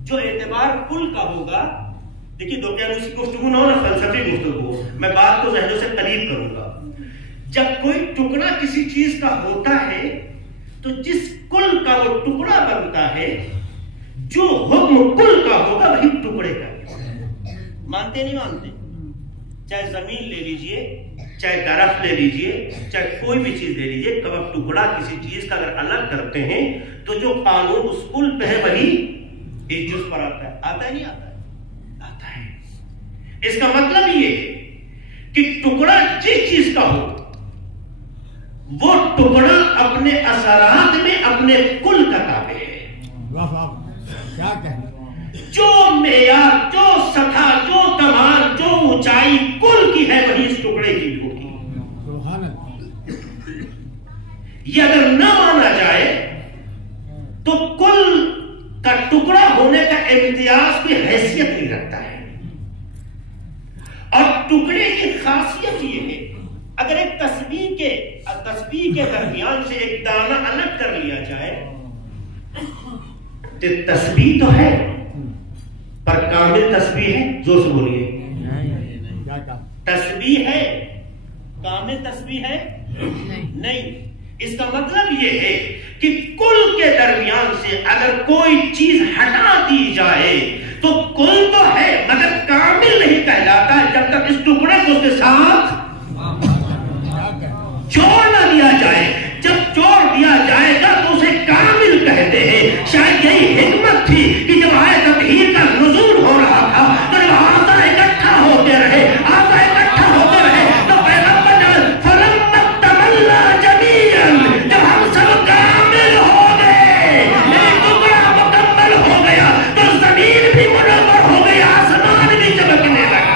جو اعتبار کل کا ہوگا، دیکھیے دو کیا اسی گفتگو نہ ہو نا، فلسفی گفتگو، میں بات کو ذہنوں سے قریب کروں گا. جب کوئی ٹکڑا کسی چیز کا ہوتا ہے تو جس کل کا وہ ٹکڑا بنتا ہے، جو حکم کل کا ہوگا وہی ٹکڑے کا. مانتے نہیں مانتے؟ چاہے زمین لے لیجئے، چاہے درخت لے لیجئے، چاہے کوئی بھی چیز لے لیجئے، کب آپ ٹکڑا کسی چیز کا اگر الگ کرتے ہیں تو جو قانون اس کل پہ ہے وہی ایک جز پر آتا ہے. آتا ہے نہیں آتا ہے؟ آتا ہے. اس کا مطلب یہ ہے کہ ٹکڑا جس چیز کا ہو وہ ٹکڑا اپنے اثرات میں اپنے کل کا تابع ہے. کیا کہنا؟ جو معیار، جو سطح، جو کمال، جو اونچائی کل کی ہے وہی اس ٹکڑے کی ہوگی. یہ اگر نہ مانا جائے تو کل کا ٹکڑا ہونے کا امتیاز کی حیثیت نہیں رکھتا ہے. اور ٹکڑے کی خاصیت یہ ہے، اگر ایک تسبیح کے درمیان سے ایک دانہ الگ کر لیا جائے تو تسبیح تو ہے پر کامل تسبیح ہے. زور سے بولیے، تسبیح ہے، کامل تسبیح ہے نہیں. اس کا مطلب یہ ہے کہ کل کے درمیان سے اگر کوئی چیز ہٹا دی جائے تو کل تو ہے مگر کامل نہیں کہلاتا جب تک اس ٹکڑے کو اس کے ساتھ جوڑ نہ دیا جائے. جب جوڑ دیا جائے گا تو اسے کامل کہتے ہیں. شاید یہی حکمت تھی کہ جب آیت تطہیر کا نزول ہو رہا تھا تو جب آسا اکٹھا ہوتے رہے تو پیغمبر نے فلما تملا جميعا، جب ہم سب کامل ہو گئے، ایک ٹکڑا مکمل ہو گیا تو زمین بھی منور ہو گئی، آسمان بھی چمکنے لگا.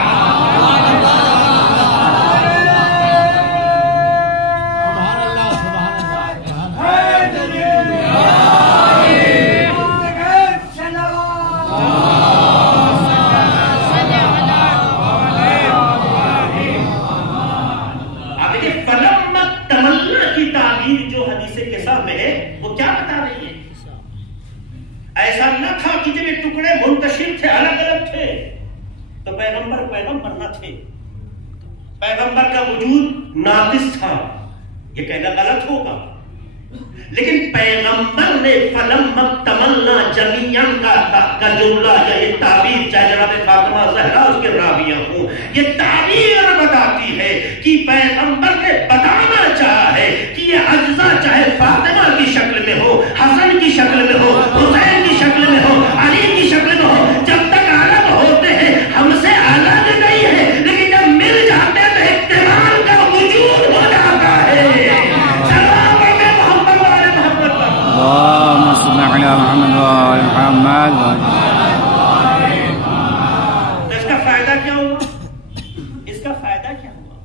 ایسا نہ تھا کہ جب یہ ٹکڑے منتشر تھے، الگ الگ تھے تو پیغمبر نہ تھے، پیغمبر کا وجود ناقص تھا. یہ کہنا غلط ہوگا، لیکن پیغمبر نے فلما تمنا جمیعاً کا جملہ یا یہ تعبیر، چاہے جناب فاطمہ زہرا اس کے راویہ ہوں، یہ تعبیر بتاتی ہے کہ پیغمبر نے بتانا چاہا ہے کہ یہ اجزاء چاہے فاطمہ کی شکل میں ہو، حسن کی شکل میں ہو، حسین کی شکل میں ہو، علی کی شکل میں ہو، جب تک الگ ہوتے ہیں ہم سے الگ نہیں ہے، لیکن جب مل جاتے ہیں تو احتمال کا وجود ہو جاتا ہے. اللهم صل على محمد کیا ہوا؟ اس کا فائدہ کیا ہوا؟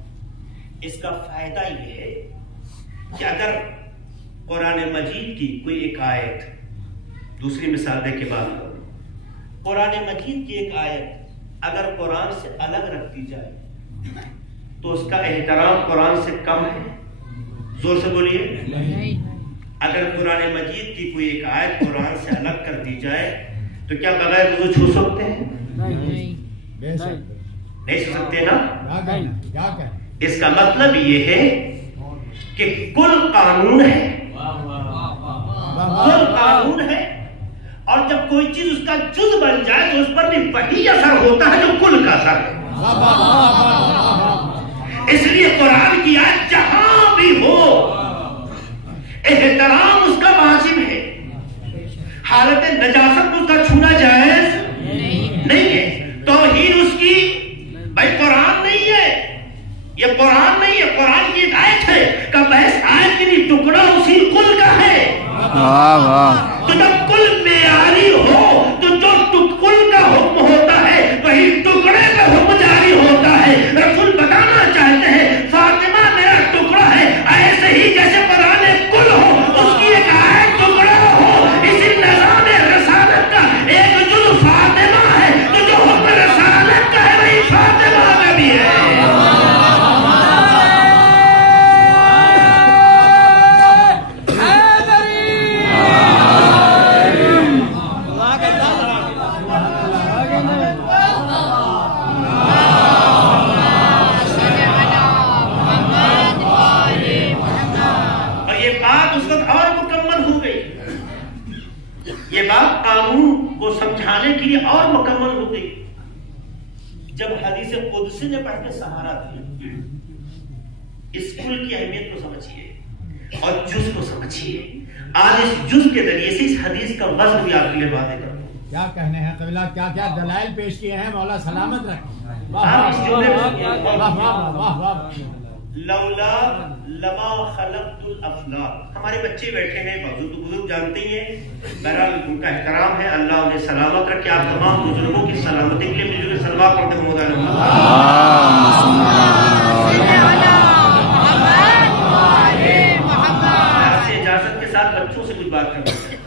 اس کا فائدہ یہ ہے کہ اگر قرآن مجید کی کوئی ایک آیت، دوسری مثال دے کے بعد کروں، قرآن مجید کی ایک آیت اگر قرآن سے الگ رکھ دی جائے تو اس کا احترام قرآن سے کم ہے؟ زور سے بولیے. اگر قرآن مجید کی کوئی ایک آیت قرآن سے الگ کر دی جائے تو کیا بغیر وضو چھو سکتے ہیں؟ نہیں چھو سکتے نا. اس کا مطلب یہ ہے کہ کل قانون ہے، کل قانون ہے، اور جب کوئی چیز اس کا جز بن جائے تو اس پر بھی وہی اثر ہوتا ہے جو کل کا اثر ہے. اس لیے قرآن کی آیت جہاں بھی ہو احترام اس کا واجب ہے. حالت نجاست میں اس کا چھونا جائز نہیں ہے. توہین اس کی بھائی قرآن نہیں ہے، یہ قرآن نہیں ہے، قرآن کی ایک آیت ہے کہ بحث آیت کے لیے ٹکڑا اسی کل کا ہے. تو جب کل معیاری ہو تو جو کل کا حکم ہوتا ہے وہی ٹکڑے کا حکم جاری ہوتا ہے. رسول بتانا چاہتے ہیں فاطمہ میرا ٹکڑا ہے، ایسے ہی جیسے قرآن کل ہو اس کی ایک آیت ٹکڑا ہو. اسی نظام رسالت کا ایک جز فاطمہ ہے تو جو حکم رسالت کا ہے وہی فاطمہ کا بھی ہے. یہ بات قانون کو سمجھانے کے لیے اور مکمل ہو گئی جب حدیث قدسی نے پڑھ کے سہارا دیا. اس کل کی اہمیت کو سمجھیے اور جز کو سمجھیے. آج اس جز کے ذریعے سے اس حدیث کا وزن بھی آپ کے لیے واضح کروں. کیا کہنے ہیں قبلہ، کیا کیا دلائل پیش کیے ہیں، مولا سلامت رکھیں. لولا لما خلقت الافلاک. ہمارے بچے بیٹھے ہیں، بزرگ جانتے ہی ہیں، بہرحال ان کا احترام ہے. اللہ انہیں سلامت رکھے. آپ تمام بزرگوں کی سلامتی کے لیے مجھے سلوات پڑھتے ہیں. آپ سے اجازت کے ساتھ بچوں سے کچھ بات کرنا چاہتا ہوں.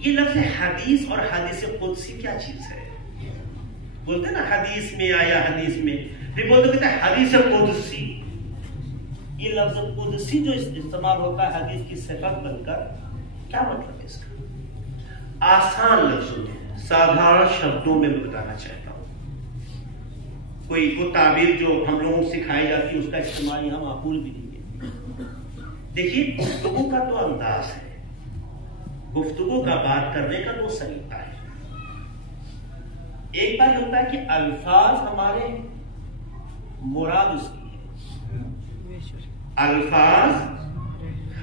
یہ لفظ حدیث اور حدیث قدسی کیا چیز ہے؟ بولتے ہیں نا حدیث میں آیا، حدیث میں بھی بولتے کہتے ہیں حدیث قدسی. یہ لفظ قدسی جو استعمال ہوتا ہے حدیث کی صفت بن کر، کیا مطلب ہے اس کا؟ آسان لفظوں میں، سادھارن شبدوں میں بتانا چاہتا ہوں. کوئی وہ تعبیر جو ہم لوگوں کو سکھائی جاتی ہے اس کا استعمال یہاں معقول بھی نہیں ہے. دیکھیے گفتگو کا تو انداز ہے، گفتگو کا بات کرنے کا تو سلیقہ ہے. ایک بار ہوتا ہے کہ الفاظ ہمارے مراد اس کی ہے، الفاظ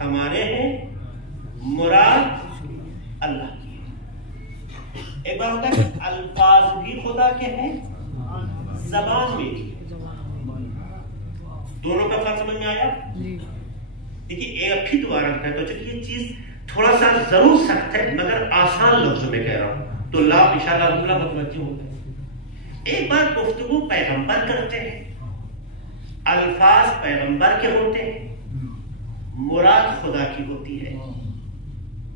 ہمارے ہیں، مراد اللہ کی ہے. ایک بار ہوتا ہے کہ الفاظ بھی خدا کے ہیں، زبان میں بھی. دونوں کا فرق سمجھ میں آیا؟ دیکھیے ایک ہی دوبارہ کہتا ہوں، چلیے یہ چیز تھوڑا سا ضرور سخت ہے مگر آسان لفظوں میں کہہ رہا ہوں تو لا انشاءاللہ متوجہ ہو گئے. ایک بار گفتگو پیغمبر کرتے ہیں، الفاظ پیغمبر کے ہوتے ہیں، مراد خدا کی ہوتی ہے.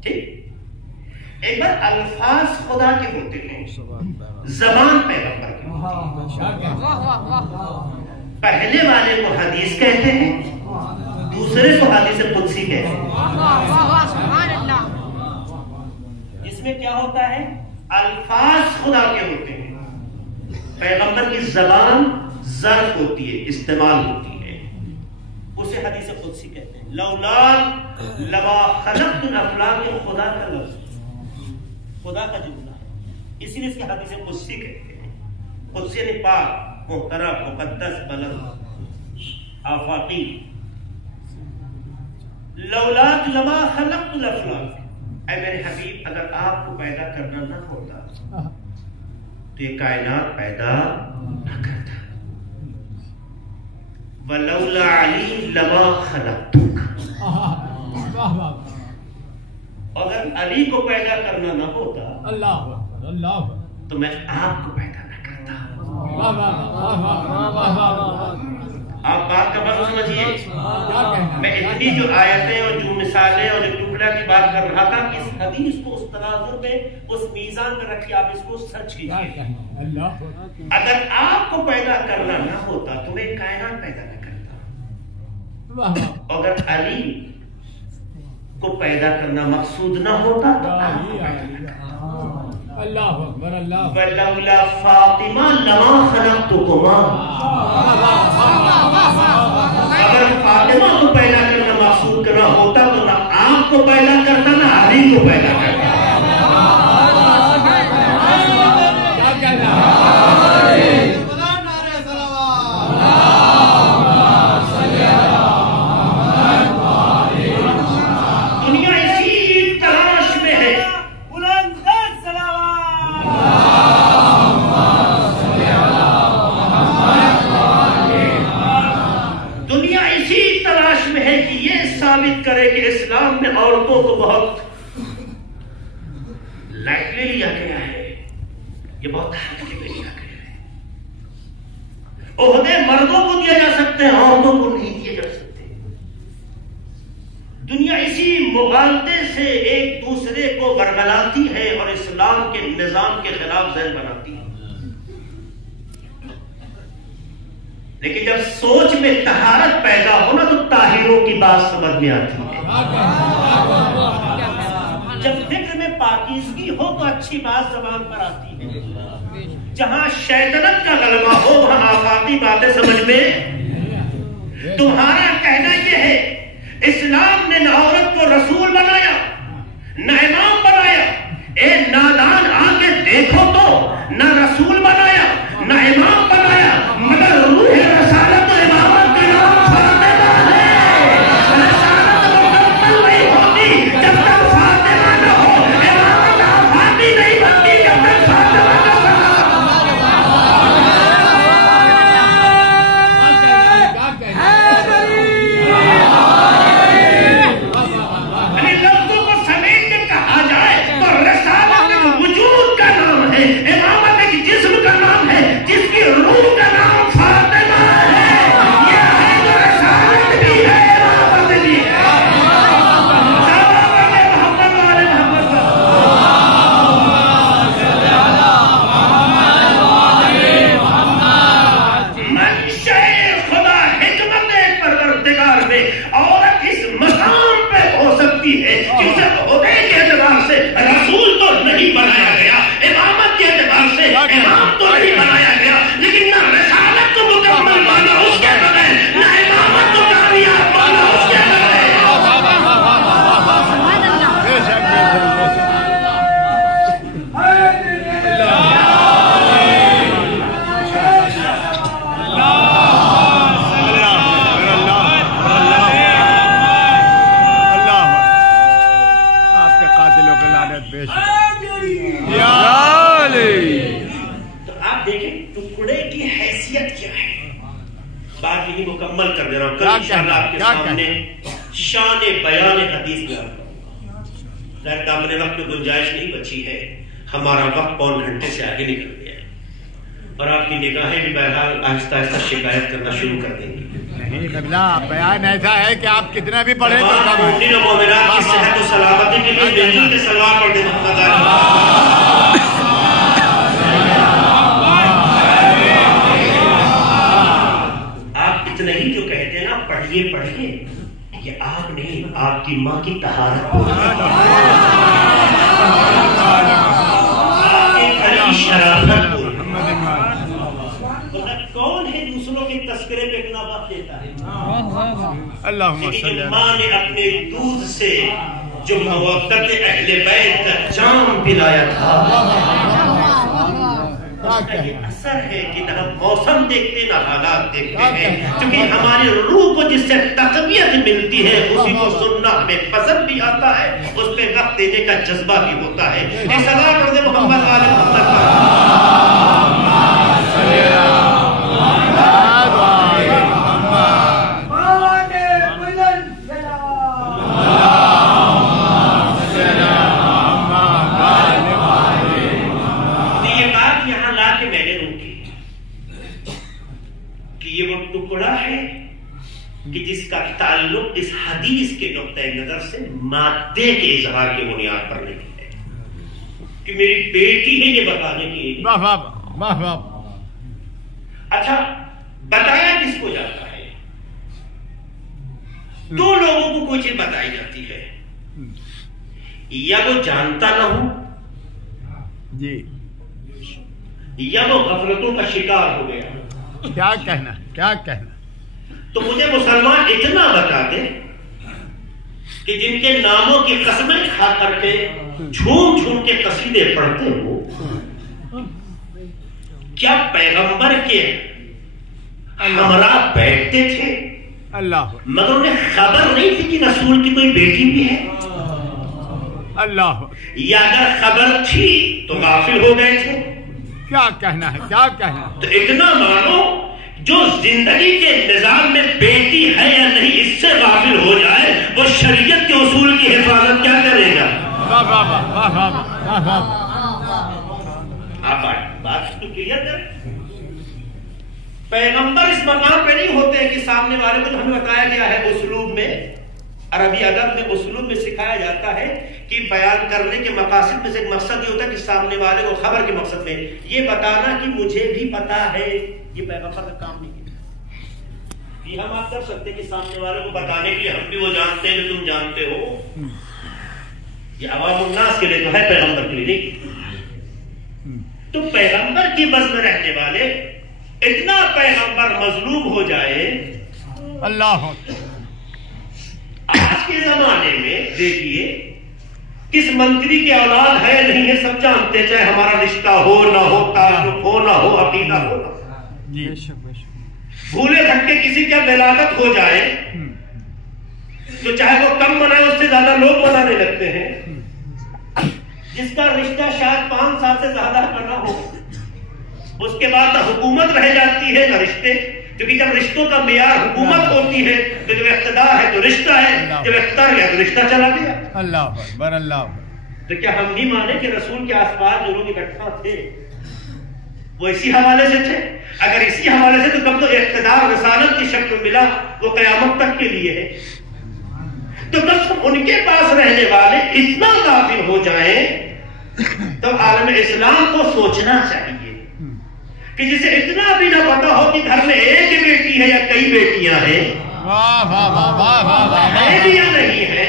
ٹھیک. ایک بار الفاظ خدا کے ہوتے ہیں، زبان پیغمبر کی ہوتی ہے. پہلے والے کو حدیث کہتے ہیں، دوسرے کو حدیث قدسی کہتے ہیں. اس میں کیا ہوتا ہے؟ الفاظ خدا کے ہوتے ہیں، پیغمبر کی زبان ظرف ہوتی ہے، استعمال ہوتی ہے، اسے حدیث قدسی کہتے ہیں. لولا لما خلقت الافلاک، خدا کا لفظ، خدا کا جملہ ہے، اسی لیے اس کے حدیث قدسی کہتے ہیں. قدسی یعنی پاک، محترم، مقدس، بلند، آفاقی. لولا لما خلقت الافلاک، اے میرے حبیب اگر آپ کو پیدا کرنا نہ ہوتا تو یہ کائنات پیدا نہ کرتا. وَلَوْلَا عَلِي لَمَا خَلَقْتُكَ، اگر علی کو پیدا کرنا نہ ہوتا اللہ تو میں آپ کو پیدا نہ کرتا. آپ بات کا بات سمجھیے. میں اتنی جو آیتیں اور جو مثالیں اور جو ٹکڑا کی بات کر رہا تھا، اس حدیث کو اس تناظر میں، اس میزان میں رکھیے، آپ اس کو سچ کیجیے. اگر آپ کو پیدا کرنا نہ ہوتا تو میں کائنات پیدا نہ کرتا. اگر علی کو پیدا کرنا مقصود نہ ہوتا تو اللہ اکبر. اللہ ولولا فاطمہ لما خلقتکما. اگر فاطمہ کو پیدا کرنا مقصود کرنا ہوتا تو نہ آپ کو پیدا کرتا نہ علی کو پیدا کرتا. دنیا اسی تلاش میں ہے. دنیا اسی تلاش میں ہے کہ یہ ثابت کرے کہ اسلام میں عورتوں کو بہت لائٹلی لیا گیا ہے، یہ بہت ہلکے میں لیا گیا ہے. عہدے مردوں کو دیا جا سکتے ہیں، عورتوں کو نہیں دیے جا سکتے. دنیا اسی مغالطے سے ایک دوسرے کو ورگلاتی ہے اور اسلام کے نظام کے خلاف ذہن بناتی ہے. لیکن جب سوچ میں طہارت پیدا ہونا تو طاہروں کی بات سمجھ میں آتی ہے. جب فکر میں پاکیزگی ہو تو اچھی بات زبان پر آتی ہے. جہاں شیطنت کا غلبہ ہو وہاں آفاقی باتیں سمجھ میں. تمہارا کہنا یہ ہے اسلام نے نہ عورت کو رسول بنایا نہ امام بنایا. اے نادان آگے دیکھو تو نہ رسول بنایا نہ امام بنایا، مگر روح رسالت و امامت کا نام فاطمہ ہے. رسالت مکمل نہیں ہوتی جب تک فاطمہ نہ ہو، امامت آفاقی نہیں بنتی جب تک فاطمہ نہ ہو. لفظوں کو سمیٹ کے کہا جائے تو رسالت ایک وجود کا نام ہے، امامت ایک جسم کا نام ہے جس کی روح کا نام فاطمہ ہے. یہ ہے جو رسالت بھی ہے، امامت بھی ہے. محمد والے محمد منشأ خدا حکمت پروردگار میں عورت اس مقام پہ ہو سکتی ہے کہ اسے عہدے کے اعتبار سے رسول تو نہیں بنایا گیا، امامت کے اعتبار سے امام تو نہیں بنایا گیا، لیکن نہ رسالت کو مکمل مانا اس کے بغیر، نہ امامت کو کامیاب مانا اس کے بغیر. بے شک بے شک بے شک. آپ کے قاتلوں کے لعنت بے شک. تو آپ دیکھیں ٹکڑے کی حیثیت کیا ہے. بات یہی مکمل کر دے رہا ہوں. کل انشاءاللہ آپ کے سامنے شان بیان حدیث میں آتا ہوں. ظاہر دامن وقت میں گنجائش نہیں بچی ہے، ہمارا وقت پون گھنٹے سے آگے نکل گیا ہے اور آپ کی نگاہیں بھی بہرحال آہستہ آہستہ شکایت کرنا شروع کر دیں گی. نہیں قبلہ، بیان ایسا ہے کہ آپ کتنا بھی پڑھیں تو تمام مومنین و مومنات کی صحت و سلامتی کے لیے دل کے سلوات پڑھ دیں. محمد آپ اتنا ہی جو کہتے ہیں نا پڑھیے پڑھیے، یہ آپ نہیں، آپ کی ماں کی طہارت، آپ کے کلی شرافت کو. کون ہے دوسروں کے تذکرے پہ اتنا وقت دیتا ہے؟ اللہم صلی لیکن اللہ. ماں نے اپنے دودھ سے جو موقت اہل بیت کا جام پلایا تھا، اس کا یہ اثر ہے کہ نہ ہم موسم دیکھتے نہ حالات دیکھتے ہیں، کیونکہ ہماری روح کو جس سے تقویت ملتی ہے اسی کو سننا ہمیں پسند بھی آتا ہے، اس پہ وقت دینے کا جذبہ بھی ہوتا ہے. یہ صدا کر دے محمد والے محمد. کہ یہ وہ ٹکڑا ہے کہ جس کا تعلق اس حدیث کے نقطۂ نظر سے مادے کے اظہار کی بنیاد پر نہیں ہے کہ میری بیٹی ہے یہ بتانے کی. اچھا بتایا کس کو جاتا ہے؟ دو لوگوں کو کوئی چیز بتائی جاتی ہے، یا وہ جانتا نہ ہو جی، یا وہ غفلتوں کا شکار ہو گیا. کیا کہنا کیا کہنا. تو مجھے مسلمان اتنا بتا دے کہ جن کے ناموں کی قسمیں کھا کر کے جھوم جھوم کے قصیدے پڑھتے ہو، کیا پیغمبر کے ہمراہ بیٹھتے تھے اللہ مگر انہیں خبر نہیں تھی کہ رسول کی کوئی بیٹی بھی ہے؟ اللہ، یا اگر خبر تھی تو غافل ہو گئے تھے؟ کیا کہنا ہے کیا کہنا. تو اتنا مانو جو زندگی کے نظام میں بیٹی ہے یا نہیں اس سے غافل ہو جائے وہ شریعت کے اصول کی حفاظت کیا کرے گا؟ آپ بات تو کلیئر کریں. پیغمبر اس مقام پہ نہیں ہوتے کہ سامنے والے کو جو ہمیں بتایا گیا ہے اسلوب میں، عربی ادب میں اسلوب میں سکھایا جاتا ہے کہ بیان کرنے کے مقاصد میں سے ایک مقصد یہ ہوتا ہے کہ سامنے والے کو خبر کے مقصد میں یہ بتانا کہ مجھے بھی پتا ہے. یہ پیغمبر کا کام نہیں ہے. یہ ہم آپ کر سکتے کہ سامنے والے کو بتانے کے لیے ہم بھی وہ جانتے ہیں جو تم جانتے ہو. یہ عوام الناس کے لیے تو ہے، پیغمبر کے لیے نہیں. تو پیغمبر کی بس میں رہنے والے اتنا پیغمبر مظلوم ہو جائے. اللہ آج کے زمانے میں دیکھیے کس منتری کی اولاد ہے نہیں ہے سب جانتے، چاہے ہمارا رشتہ ہو نہ ہو، تعلق ہو نہ ہو، عقیدہ ہو نہ ہو. بھولے دھکے کسی کا ولادت ہو جائے تو چاہے وہ کم منائے اس سے زیادہ لوگ منانے لگتے ہیں. جس کا رشتہ شاید 5 سال سے زیادہ کا نہ ہو، اس کے بعد نہ حکومت رہ جاتی ہے نہ رشتے، کیونکہ جب رشتوں کا معیار حکومت ہوتی ہے تو جب اقتدار ہے تو رشتہ ہے، جب اقتدار گیا تو رشتہ چلا گیا. اللہ اکبر اللہ. تو کیا ہم نہیں مانے کہ رسول کے آس پاس جو لوگ اکٹھا تھے وہ اسی حوالے سے تھے؟ اگر اسی حوالے سے تو کب تو اقتدار رسالت کی شکل ملا وہ قیامت تک کے لیے ہے. تو کب ان کے پاس رہنے والے اتنا غافل ہو جائیں تو عالم اسلام کو سوچنا چاہیے کہ جسے اتنا بھی نہ پتا ہو کہ گھر میں ایک بیٹی ہے یا کئی بیٹیاں ہیں، ہے بھی یا نہیں ہے.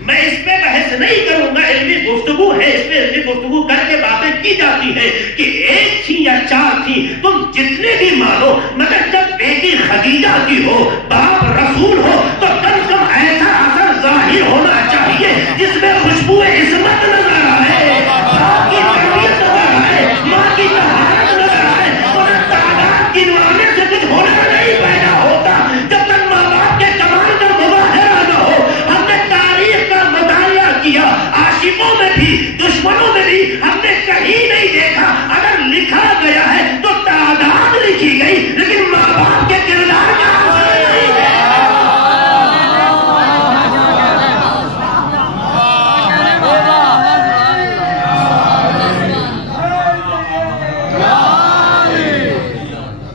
میں اس پہ بحث نہیں کروں گا، علمی گفتگو ہے، اس پہ علمی گفتگو کر کے باتیں کی جاتی ہے کہ 1 تھی یا 4 تھی، تم جتنے بھی مانو، مگر جب بیٹی خدیجہ کی ہو، باپ رسول ہو، تو کم سے کم ایسا اثر ظاہر ہونا چاہیے جس میں خوشبو عصمت نظر آئے، باپ کی تربیت نظر آئے، ماں کی طہارت نظر آئے. اور تعداد گنوانے سے کچھ ہونا نہیں پیدا ہوتا جب تک ماں باپ کے کمال کا مظاہرہ نہ ہو. ہم نے تاریخ کا مطالعہ کیا، عاشقوں میں بھی دشمنوں میں بھی ہم نے کہیں نہیں دیکھا اگر لکھا گیا ہے تو تعداد لکھی گئی لیکن ماں باپ کے کردار کا اثر نہیں ہے.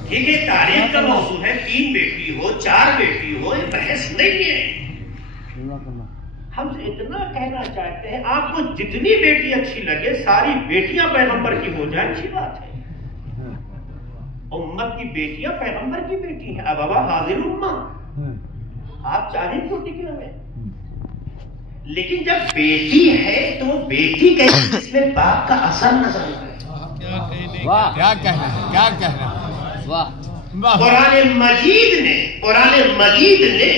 ٹھیک ہے، تاریخ کا موضوع ہے، 3 بیٹی ہو 4 بیٹی ہو، یہ بحث نہیں ہے. ہم اتنا کہنا چاہتے ہیں آپ کو جتنی بیٹی اچھی لگے ساری بیٹیاں پیغمبر کی ہو جائیں، اچھی بات ہے. امت کی بیٹیاں پیغمبر کی بیٹی ہیں. اب ابا حاضر امہ آپ چاہیں تو ٹکے ہوئے، لیکن جب بیٹی ہے تو وہ بیٹی کہتی جس میں باپ کا اثر نظر آئے. کیا کہنا کیا کہنا. قرآن مجید نے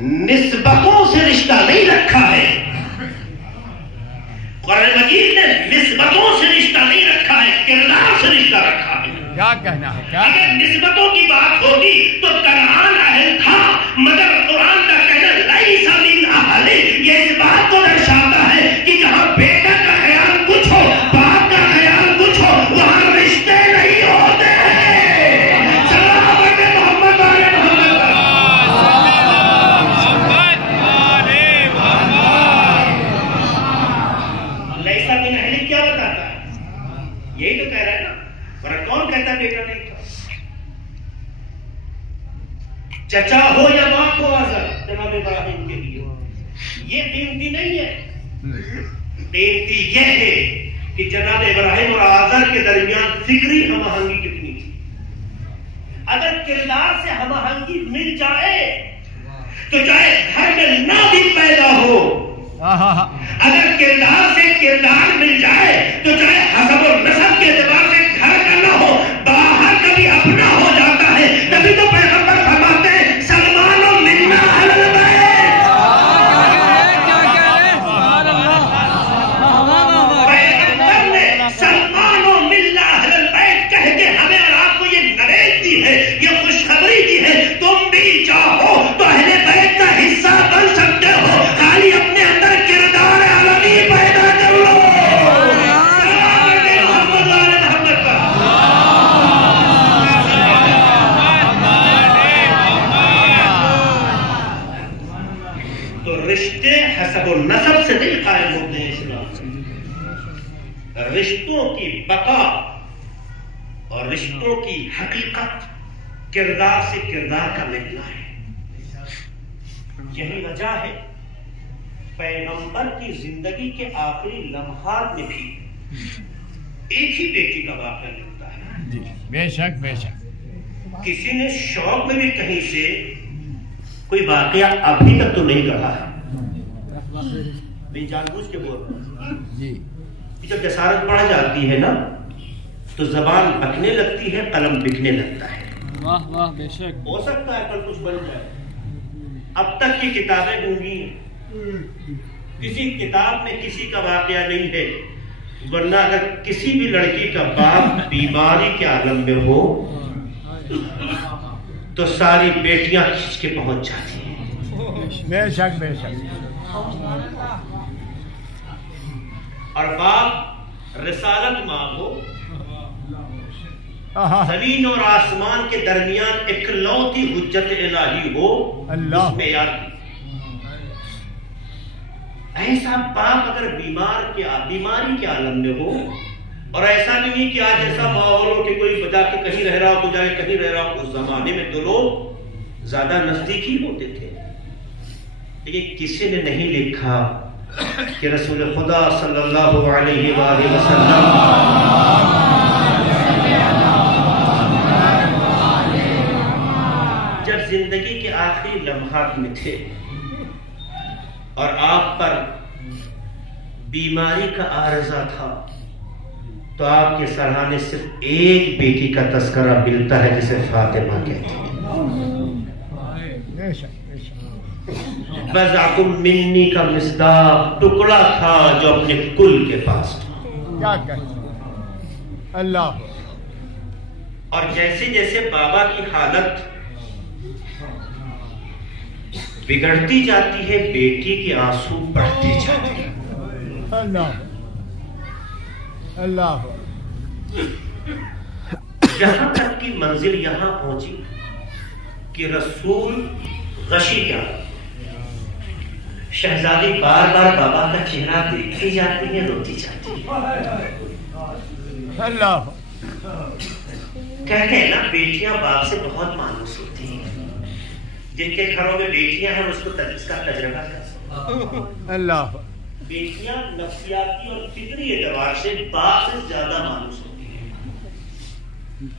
نسبتوں سے رشتہ نہیں رکھا ہے. قرآن مجید نے نسبتوں سے رشتہ نہیں رکھا ہے، کردار سے رشتہ رکھا ہے. کیا کہنا ہے کیا. اگر نسبتوں کی بات ہوتی تو کنعان اہل تھا، مگر قرآن کا کہنا لیس من اہل یہ اس بات کو درشاتا ہے کہ جہاں بیٹا کا خیال کچھ ہو، باپ کا خیال کچھ ہو، وہاں رشتے نہیں ہوتے. یہی تو کہہ رہا ہے نا. اور کون کہتا بیٹا نہیں تھا؟ چچا ہو یا ماں کو آزر جناب ابراہیم کے لیے یہ قیمتی نہیں ہے. قیمتی یہ ہے کہ جناب ابراہیم اور آزر کے درمیان فکری ہم آہنگی کتنی تھی. اگر کردار سے ہم آہنگی مل جائے تو چاہے گھر میں نہ بھی پیدا ہو، اگر کردار سے کردار مل جائے تو چاہے حسب و نسب کے اعتبار سے گھر کا نہ ہو، باہر کا بھی اپنا ہو جاتا ہے. تبھی تو پیغمبر فرماتے ہیں سلمان و منا اہل بیت. پیغمبر نے سلمان و منا اہل بیت کہہ کے ہمیں اور آپ کو یہ نوید دی ہے، یہ خوشخبری دی ہے. تم بھی چاہو تو اہل بیت کا حصہ بن سکتے ہو، خالی اپنے اندر کردار عالمی پیدا کر لو. تو رشتے حسب و نسب سے نہیں قائم ہوتے ہیں اسلام. رشتوں کی بقا اور رشتوں کی حقیقت کردار سے کردار کا ملنا ہے. یہی وجہ ہے پیغمبر کی زندگی کے آخری لمحات میں بھی ایک ہی بیٹی کا واقعہ ملتا ہے. بے شک بے شک. کسی نے شوق میں بھی کہیں سے کوئی واقعہ ابھی تک تو نہیں کہا ہے. میں جان بوجھ کے بول رہا ہوں. جب جسارت بڑھ جاتی ہے نا تو زبان بکنے لگتی ہے، قلم بکنے لگتا ہے. واہ واہ بے شک. ہو سکتا ہے کل کچھ بن جائے. اب تک کی کتابیں گونگی ہیں، کسی کتاب میں کسی کا واقعہ نہیں ہے. ورنہ اگر کسی بھی لڑکی کا باپ بیماری کے عالم میں ہو تو ساری بیٹیاں کھینچ کے پہنچ جاتی ہیں. بے شک بے شک. اور باپ رسالت مانگو، زمین اور آسمان کے درمیان اکلوتی حجت الہی ہو، اس میں یاد. ایسا باپ اگر بیماری کے عالم میں ہو، اور ایسا نہیں کہ آج ایسا ماحول ہو کہ کوئی بجا کے کہیں رہ رہا ہو تو جائے کہیں رہ رہا ہو. اس زمانے میں تو لوگ زیادہ نزدیک ہی ہوتے تھے. لیکن کسی نے نہیں لکھا کہ رسول خدا صلی اللہ علیہ وآلہ وسلم جب زندگی کے آخری لمحات میں تھے اور آپ پر بیماری کا عارضہ تھا تو آپ کے سرانے صرف ایک بیٹی کا تذکرہ ملتا ہے جسے فاطمہ کہتے ہیں. بَضْعَكُمْ مِنِّي کا مصداق ٹکڑا تھا جو اپنے کل کے پاس تھا. کیا کہتے اللہ. اور جیسے جیسے بابا کی حالت بگڑتی جاتی ہے بیٹی کے آنسو بڑھتے جاتے ہیں. اللہ اللہ. یہاں تک کی منزل یہاں پہنچی کہ رسول غشی کیا شہزادی بار بار بابا کا چہرہ دیکھتی جاتی ہے، روتی جاتی ہے. اللہ. کہتے ہیں نا بیٹیاں باپ سے بہت مانوس ہوتی ہیں. جن کے گھروں میں بیٹیاں ہیں اس کو اس کا تجربہ کر سکتے. اللہ. بیٹیاں نفسیاتی اور فطری اعتبار سے باپ سے زیادہ مانوس ہوتی ہیں.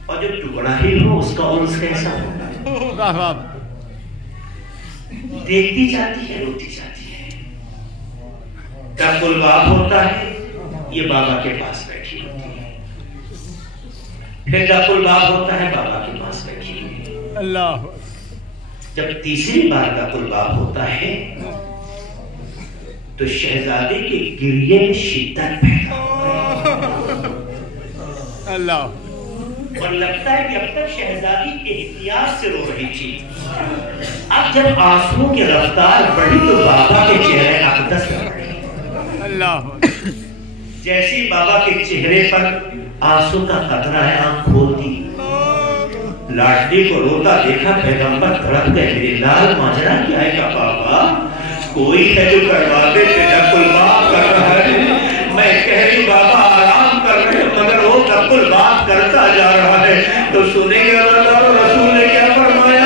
اور جو ٹکڑا ہی ہو اس کا انس کیسا ہوگا. دیکھتی جاتی ہے، روتی جاتی ہے. جب الباب ہوتا ہے یہ بابا کے پاس بیٹھی ہوتی ہے. پھر جب الباب ہوتا ہے بابا کے پاس بیٹھی ہوتی ہے. اللہ. جب تیسری بار کا الباب ہوتا ہے تو شہزادے کے گریے میں شدت پیدا ہوتی ہے. اللہ. اور لگتا ہے کہ اب تک شہزادی احتیاط سے رو رہی تھی. اب جب آنسو کی رفتار بڑھی تو بابا کے چہرے اقدس ہو گئے. اللہ. جیسے بابا کے چہرے پر آنسو کا قطرہ ہے آنکھ کھولتی، لاڈلی کو روتا دیکھا پیغمبر تڑپ گئے. میرے لال ماجرا کیا ہے؟ کا بابا کوئی ہے جو دروازے پہ الباب کر رہا ہے. میں کہہ رہی بابا آرام کر رہے مگر وہ الباب کرتا جا رہا ہے. تو سنیں گے اللہ رسول نے کیا فرمایا؟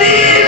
3